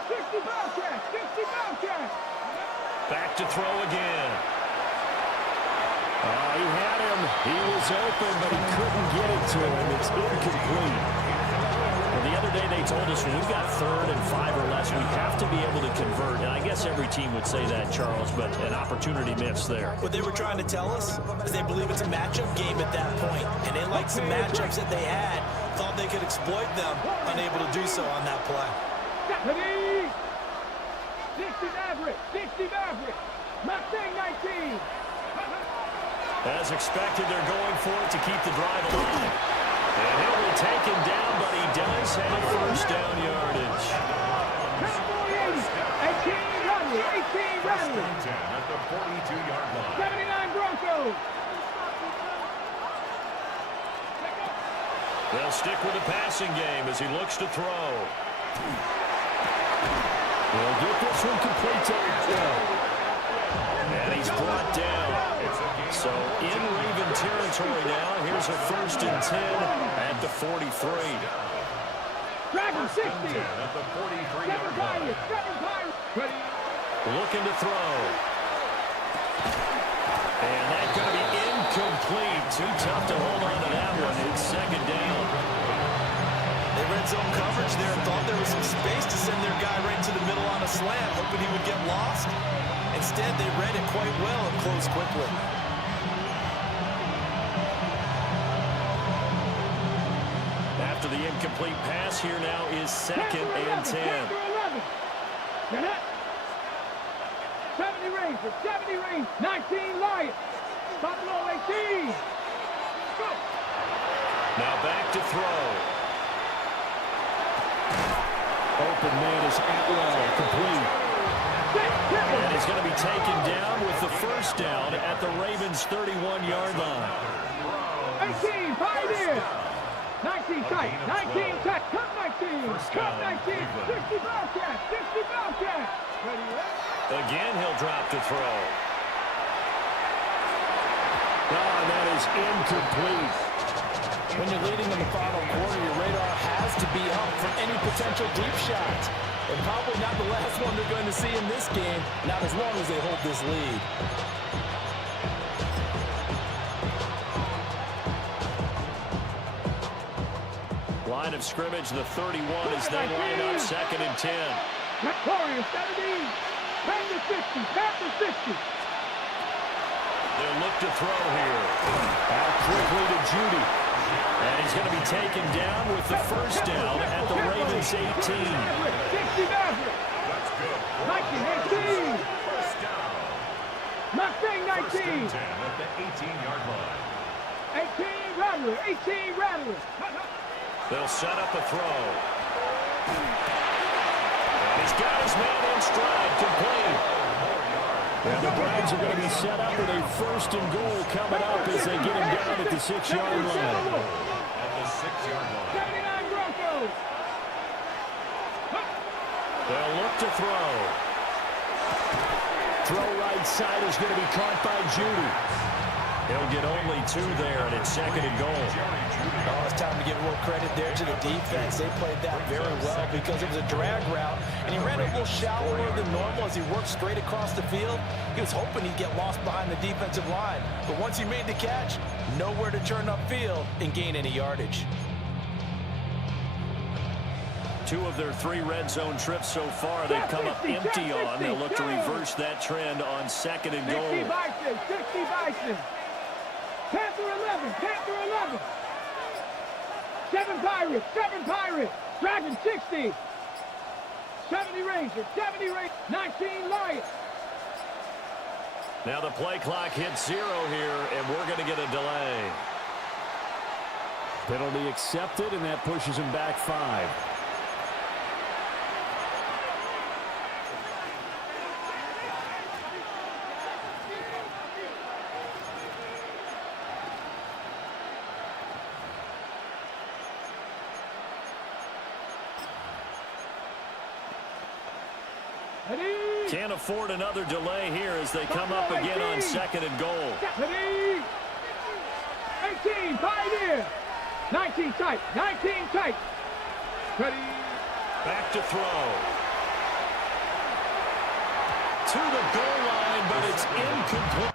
60 Bobcats. 60 Bobcats. Back to throw again. He had him. He was open, but he couldn't get it to him. It's incomplete. Well, the other day they told us when we've got 3rd and 5 or less, we have to be able to convert. And I guess every team would say that, Charles, but an opportunity missed there. What they were trying to tell us is they believe it's a matchup game at that point, and they liked some matchups that they had, thought they could exploit them, unable to do so on that play. Ready? 60 Maverick. 60 Maverick. Mustang 19. As expected, they're going for it to keep the drive alive. And he'll be taken down, but he does have first down yardage. Cowboy 80. 18 Radley. 18 Radley. 10 at the 42-yard line. 79 Broncos. They'll stick with the passing game as he looks to throw. They'll get this one complete to Atwell. And he's brought down. So in Raven territory now. Here's a 1st and 10 at the 43. Dragon 60. 10 at the 43-yard 7 line. Pirates. 7 Pirates. Ready? Looking to throw. And that's going to be incomplete. Too tough to hold on to that one. It's 2nd down. They read zone coverage there and thought there was some space to send their guy right to the middle on a slant, hoping he would get lost. Instead, they read it quite well and closed quickly. After the incomplete pass, here now is 2nd and 10. 70 Rangers. 70 Rangers. 19 Lions. Buffalo 18. Go. Now back to throw. Open man is Atwell, complete. And he's going to be taken down with the first down at the Ravens' 31-yard line. 18, 5 in. 19 tight, 19 tight, cut 19, cut 19, 60 Bobcat, 60 Bobcat. Again, he'll drop to throw. Oh, that is incomplete. When you're leading in the final quarter, your radar has to be up for any potential deep shots. And probably not the last one they're going to see in this game, not as long as they hold this lead. Line of scrimmage, the 31 as they line up 2nd and 10. Warriors 17, back to 50, back to 50. They'll look to throw here. Out quickly to Judy. And he's going to be taken down with the first down at the Ravens 18. 60 Maverick. That's good. 19, 18. First down. Mustang First 19. and 10 at the 18-yard line. 18 Rattler, 18 Rattler. They'll set up a throw. And he's got his man in stride, complete. And the Browns are going to be set up with a 1st and goal coming up as they get him down at the 6-yard line. At the 6-yard line. 79 Broncos. They'll look to throw. Throw right side is going to be caught by Judy. He'll get only 2 there, and it's 2nd and goal. Oh, it's time to give a little credit there to the defense. They played that very well because it was a drag route, and he ran it a little shallower than normal as he worked straight across the field. He was hoping he'd get lost behind the defensive line, but once he made the catch, nowhere to turn upfield and gain any yardage. 2 of their 3 red zone trips so far they've come up empty on. They'll look to reverse that trend on 2nd and 60 goal. Bison, 60 Bison. 10 through 11, 10 through 11. 7 Pirates, 7 Pirates. Dragon 60. 70 Rangers, 70 Rangers. 19 Lions. Now the play clock hits 0 here, and we're going to get a delay. Penalty accepted, and that pushes him back 5. Can't afford another delay here as they come up again on 2nd and goal. 18, Pioneer. 19 tight, 19 tight. Ready. Back to throw. To the goal line, but it's incomplete.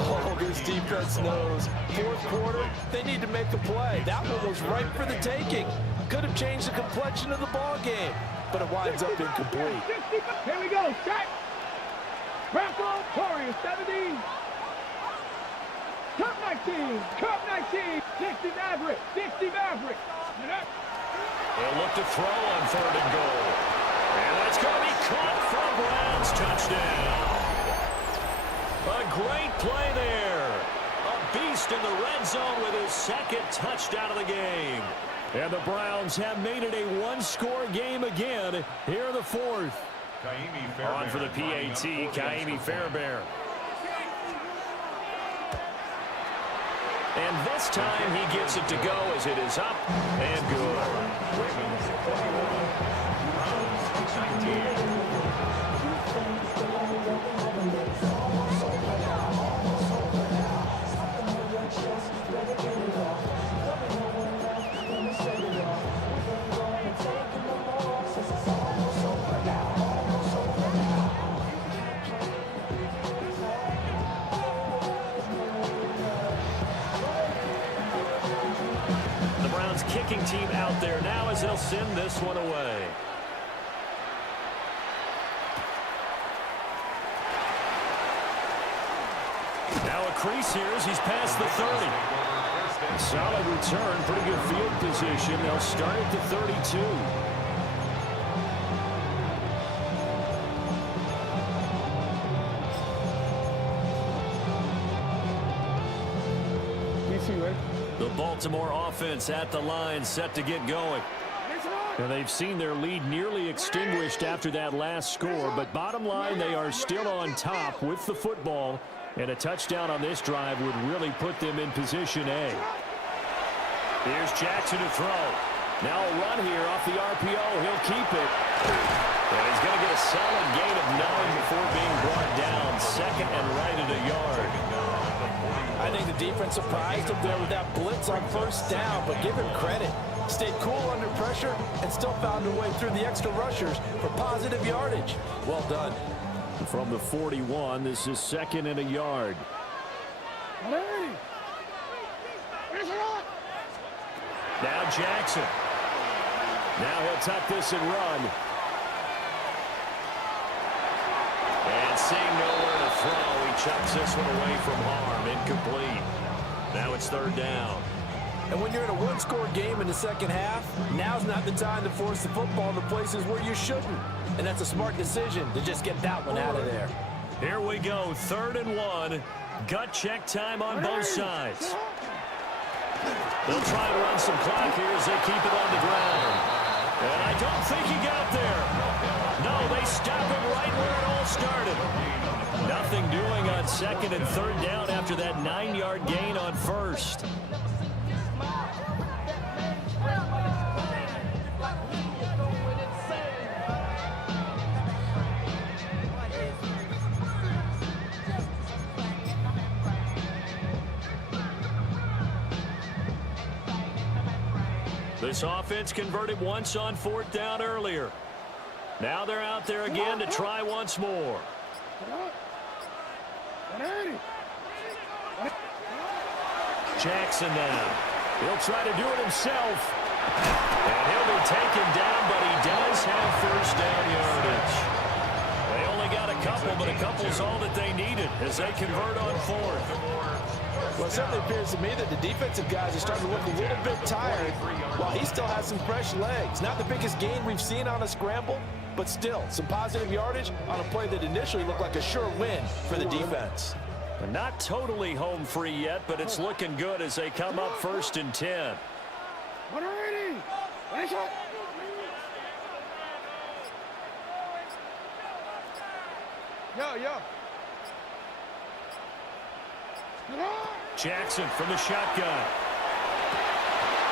Oh, this defense knows. 4th quarter, they need to make a play. That one was ripe for the taking. Could have changed the complexion of the ball game, but it winds up incomplete. Here we go, check. Bronco, Warriors 17. Cup 19, Cup 19. 60 Maverick, 60 Maverick. They'll look to throw on 3rd and goal. And that's going to be caught for a Browns touchdown. A great play there. A beast in the red zone with his 2nd touchdown of the game. And the Browns have made it a 1-score game again here in the 4th. On for the PAT, Kaimi Fairbairn. And this time he gets it to go as it is up and good. Ravens 21, Browns 19. Kicking team out there now as they'll send this one away. Now a crease here as he's past the 30. Solid return, pretty good field position. They'll start at the 32. The Baltimore offense at the line, set to get going. Now they've seen their lead nearly extinguished after that last score, but bottom line, they are still on top with the football, and a touchdown on this drive would really put them in position A. Here's Jackson to throw. Now a run here off the RPO. He'll keep it. And he's going to get a solid gain of 9 before being brought down. Second and right at a yard. I think the defense surprised him there with that blitz on first down, but give him credit. Stayed cool under pressure and still found a way through the extra rushers for positive yardage. Well done. From the 41, this is second and a yard. Now Jackson. Now he'll tuck this and run. And seeing nowhere to throw, he chucks this one away from harm. Incomplete. Now it's third down. And when you're in a one-score game in the second half, now's not the time to force the football to places where you shouldn't. And that's a smart decision to just get that one out of there. Here we go, 3rd and 1. Gut check time on both sides. They'll try to run some clock here as they keep it on the ground. And I don't think he got there. No, they stop him right where it all started. Nothing doing on 2nd and 3rd down after that 9-yard gain on 1st. This offense converted once on 4th down earlier. Now they're out there again to try once more. Jackson now. He'll try to do it himself. And he'll be taken down, but he does have first down yardage. They only got a couple, but a couple's all that they needed as they convert on 4th. Well, it certainly appears to me that the defensive guys are starting to look a little bit tired while he still has some fresh legs. Not the biggest gain we've seen on a scramble, but still some positive yardage on a play that initially looked like a sure win for the defense. Not totally home free yet, but it's looking good as they come up 1st and 10. Jackson from the shotgun.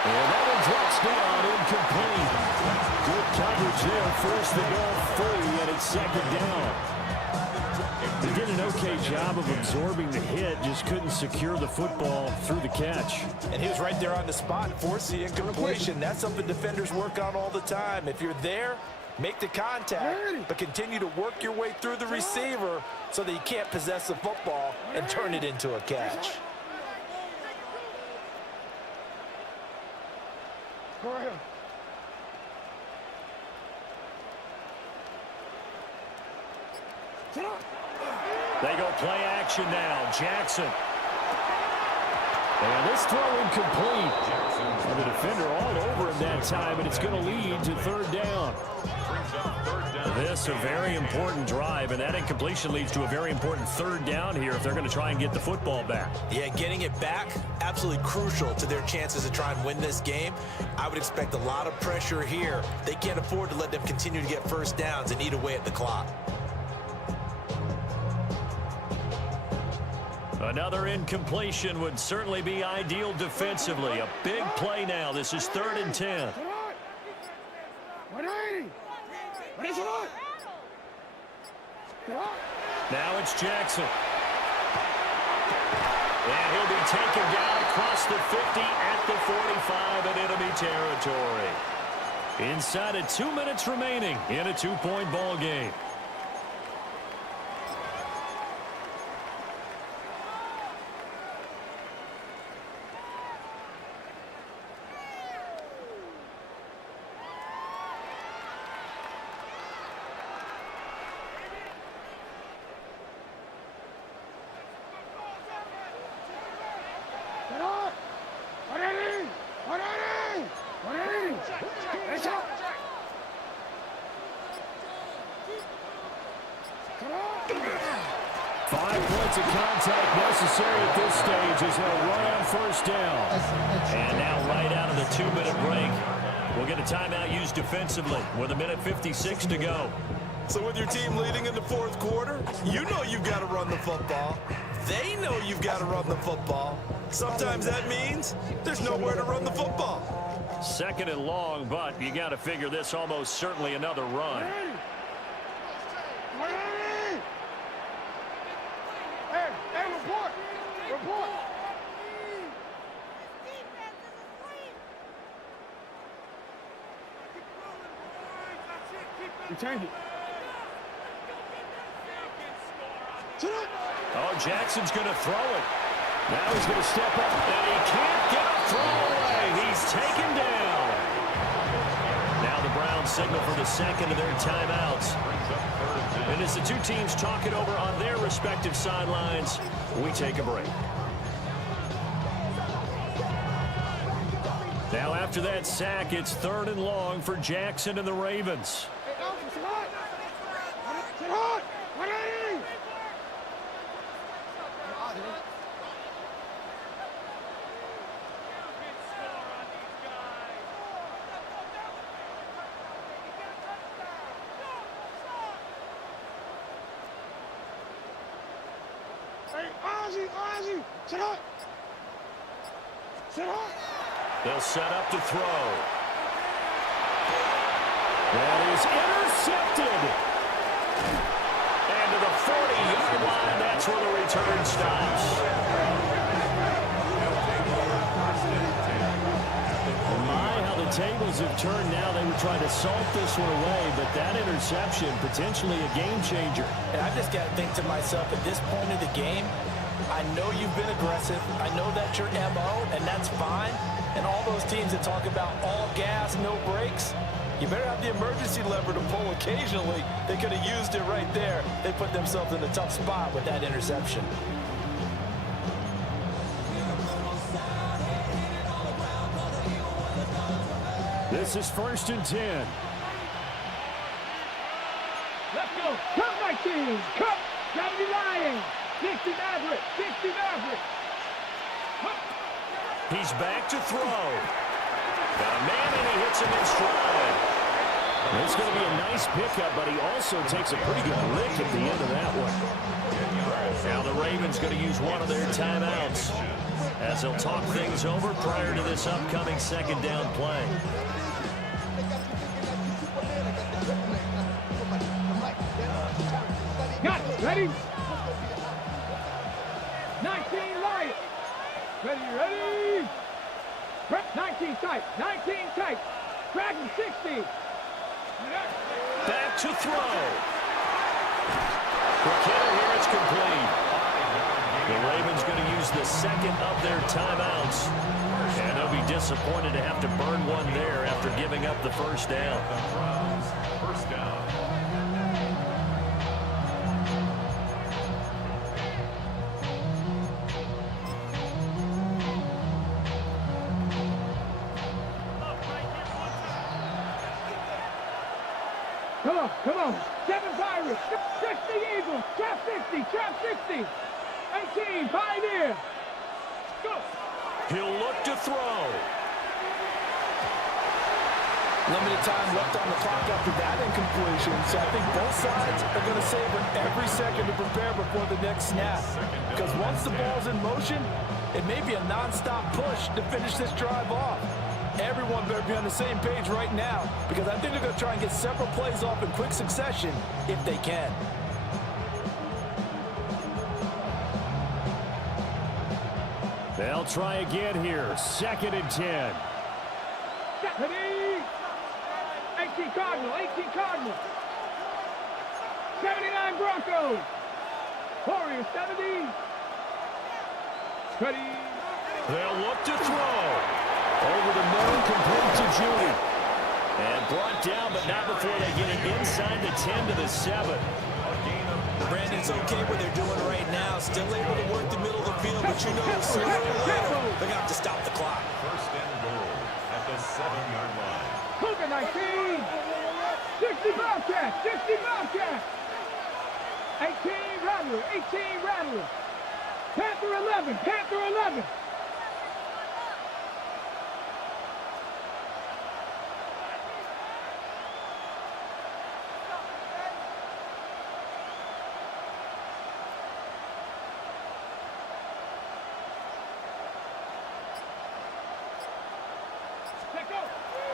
And that one drops down, incomplete. Good coverage there, forced the ball free, and it's 2nd down. He did an okay job of absorbing the hit, just couldn't secure the football through the catch. And he was right there on the spot, forced the incompletion. That's something defenders work on all the time. If you're there, make the contact, but continue to work your way through the receiver so that you can't possess the football and turn it into a catch. Go ahead. They go play action now. Jackson. And this throw incomplete. And the defender all over him that time, and it's going to lead to 3rd down. This a very important drive, and that incompletion leads to a very important 3rd down here if they're going to try and get the football back. Yeah, getting it back, absolutely crucial to their chances to try and win this game. I would expect a lot of pressure here. They can't afford to let them continue to get first downs and eat away at the clock. Another incompletion would certainly be ideal defensively. A big play now. This is 3rd and 10. Now it's Jackson. And he'll be taken down across the 50 at the 45 in enemy territory. Inside of 2 minutes remaining in a 2-point ball game. Of contact necessary at this stage as they'll run on 1st down. And now right out of the 2-minute break, we'll get a timeout used defensively with 1:56 to go. So with your team leading in the 4th quarter, you know you've got to run the football. They know you've got to run the football. Sometimes that means there's nowhere to run the football. 2nd and long, but you got to figure this almost certainly another run. Report. Return it. Oh, Jackson's going to throw it. Now he's going to step up, and he can't get a throw away. He's taken down. Now the Browns signal for the 2nd of their timeouts. And as the two teams talk it over on their respective sidelines, we take a break. Now after that sack, it's 3rd and long for Jackson and the Ravens. They'll set up to throw. That is intercepted. And to the 40-yard line, that's where the return stops. My, how the tables have turned now. They were trying to salt this one away, but that interception, potentially a game changer. And I just got to think to myself, at this point of the game, I know you've been aggressive. I know that's your MO, and that's fine. And all those teams that talk about all gas, no brakes, you better have the emergency lever to pull occasionally. They could have used it right there. They put themselves in a tough spot with that interception. This is 1st and 10. Let's go. Cut my team. Cut. 70 Lions. 60 Maverick. 60 Maverick. He's back to throw. Got a man, and he hits him in stride. It's going to be a nice pickup, but he also takes a pretty good lick at the end of that one. Now the Ravens going to use one of their timeouts as they'll talk things over prior to this upcoming 2nd down play. Got it. Ready? 19 Lions. Ready. 19 tight. 19 tight. Dragon 60. Back to throw. For Kittle here, it's complete. The Ravens going to use the 2nd of their timeouts. And they'll be disappointed to have to burn one there after giving up the 1st down. First down. Come on. 7 Pirates. 60 Eagles. Trap 60. Trap 60. 18 Pioneer. Go. He'll look to throw. Limited time left on the clock after that incompletion, so I think both sides are going to savor every second to prepare before the next snap. Because once the ball's in motion, it may be a non-stop push to finish this drive off. Everyone better be on the same page right now, because I think they're going to try and get several plays off in quick succession if they can. They'll try again here. 2nd and 10. Ready? 18 Cardinal, 18 Cardinal. 79 Broncos. Warriors 70. Ready? They'll look to throw. Over the middle, complete to Judy. And brought down, but not before they get it inside the 10 to the 7. Brandon's okay what they're doing right now. Still able to work the middle of the field, but you know, sooner or later, they're going to have to stop the clock. First and goal at the 7-yard line. Cougar 19. 60 Bobcats, 60 Bobcats. 18 Rattler, 18 Rattler. Panther 11, Panther 11.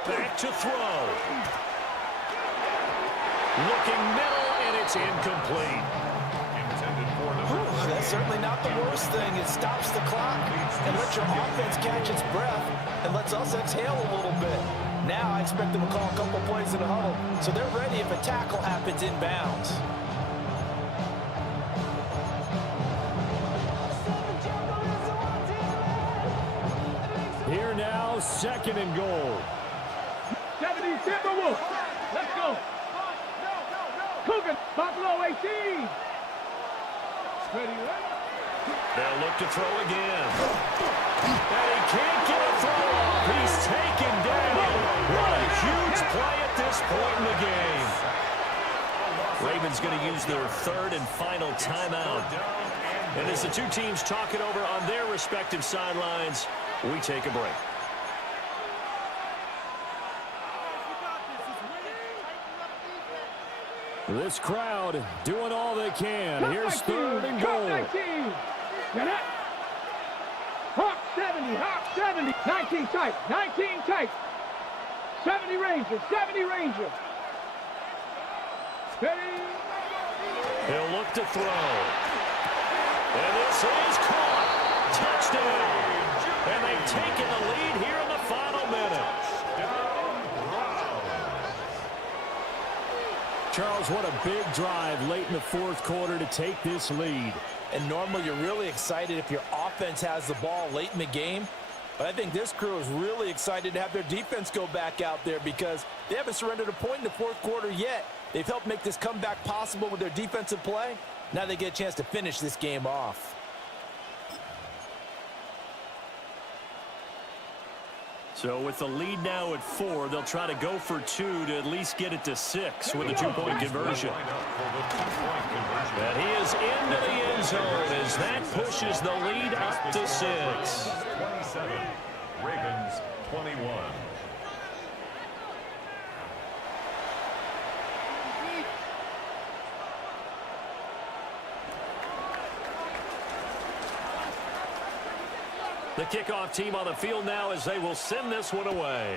Back to throw. Looking middle, and it's incomplete. Intended for number That's certainly not the worst thing. It stops the clock and lets your offense catch its breath and lets us exhale a little bit. Now I expect them to call a couple plays in the huddle, so they're ready if a tackle happens inbounds. Here now, 2nd and goal. 70 Timberwolves. Let's go. Cougar, Buffalo 18. Ready, They'll look to throw again. And he can't get a throw off. He's taken down. What a huge play at this point in the game. Ravens going to use their 3rd and final timeout. And as the two teams talk it over on their respective sidelines, we take a break. This crowd doing all they can. Here's 3rd and Hawk goal. 19. Get it? Hawk 70, Hawk 70. 19 tight, 19 tight. 70 Rangers, 70 Rangers. Ready? He'll look to throw. And this is caught. Touchdown. And they've taken the lead here in the final minute. Charles, what a big drive late in the 4th quarter to take this lead. And normally you're really excited if your offense has the ball late in the game. But I think this crew is really excited to have their defense go back out there because they haven't surrendered a point in the 4th quarter yet. They've helped make this comeback possible with their defensive play. Now they get a chance to finish this game off. So with the lead now at 4, they'll try to go for 2 to at least get it to 6 with a 2-point conversion. And he is into the end zone as that pushes the lead up to 6. 27, Ravens 21. The kickoff team on the field now as they will send this one away.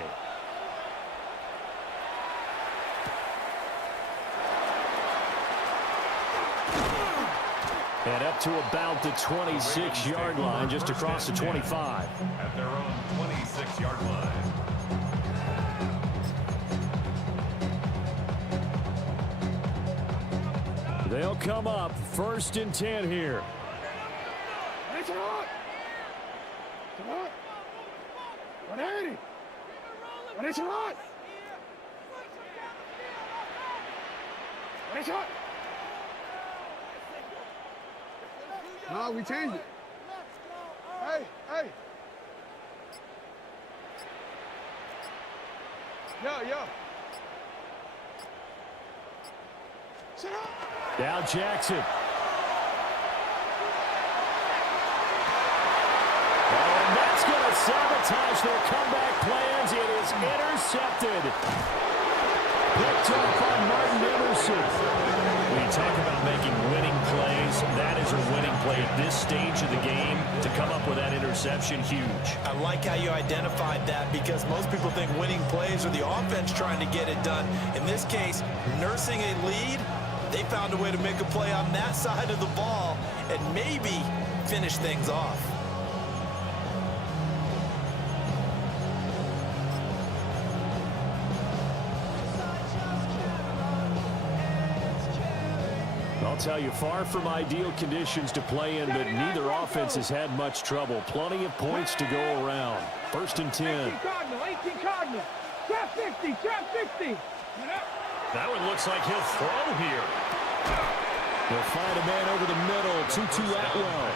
And up to about the 26-yard line, just across the 25. At their own 26-yard line. They'll come up 1st and 10 here. That's it on. Come on. 180. What is it on? What is it on? No, we changed it. Hey, hey. Yo. Sit up. Now Jackson. And that's going to sabotage their comeback plans. It is intercepted. Picked up by Martin Emerson. When you talk about making winning plays, that is a winning play at this stage of the game. To come up with that interception, huge. I like how you identified that because most people think winning plays are the offense trying to get it done. In this case, nursing a lead, they found a way to make a play on that side of the ball and maybe finish things off. I'll tell you, far from ideal conditions to play in, but neither offense has had much trouble. Plenty of points to go around. 1st and 10. 18 Cardinal, 18 Cardinal. Trap 60, trap 60. That one looks like he'll throw here. They'll find a man over the middle. 2-2 Atwell.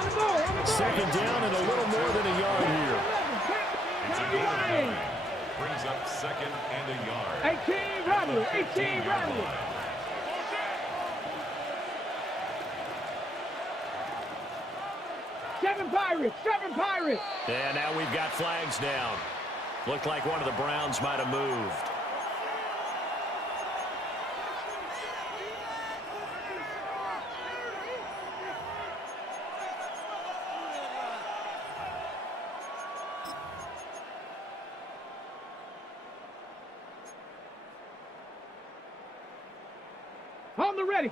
On the ball, on the ball. 2nd down and a little more than a yard here. It's a gain of 9. Brings up 2nd and a yard. 18 Rattler, 18 Rattler. Seven Pirates. And now we've got flags down. Looked like one of the Browns might have moved. On the ready.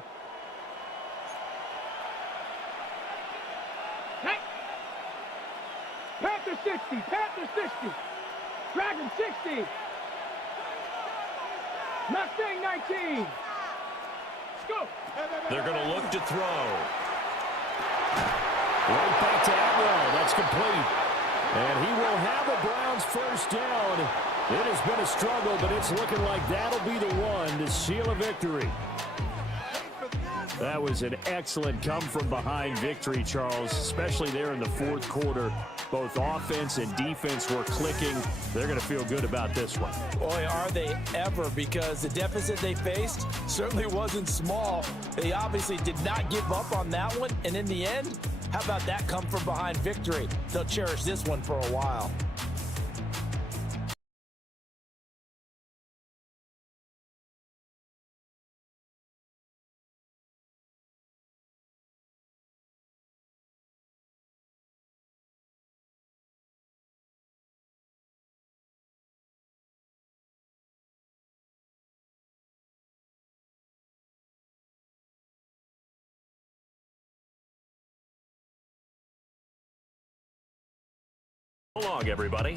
Panther 60, Panther 60. Dragon 60. Mustang 19. Let's go. They're going to look to throw. Right back to Atwell. That's complete. And he will have the Browns 1st down. It has been a struggle, but it's looking like that'll be the one to seal a victory. That was an excellent come-from-behind victory, Charles, especially there in the 4th quarter. Both offense and defense were clicking. They're going to feel good about this one. Boy, are they ever, because the deficit they faced certainly wasn't small. They obviously did not give up on that one, and in the end, how about that come-from-behind victory? They'll cherish this one for a while. So long, everybody.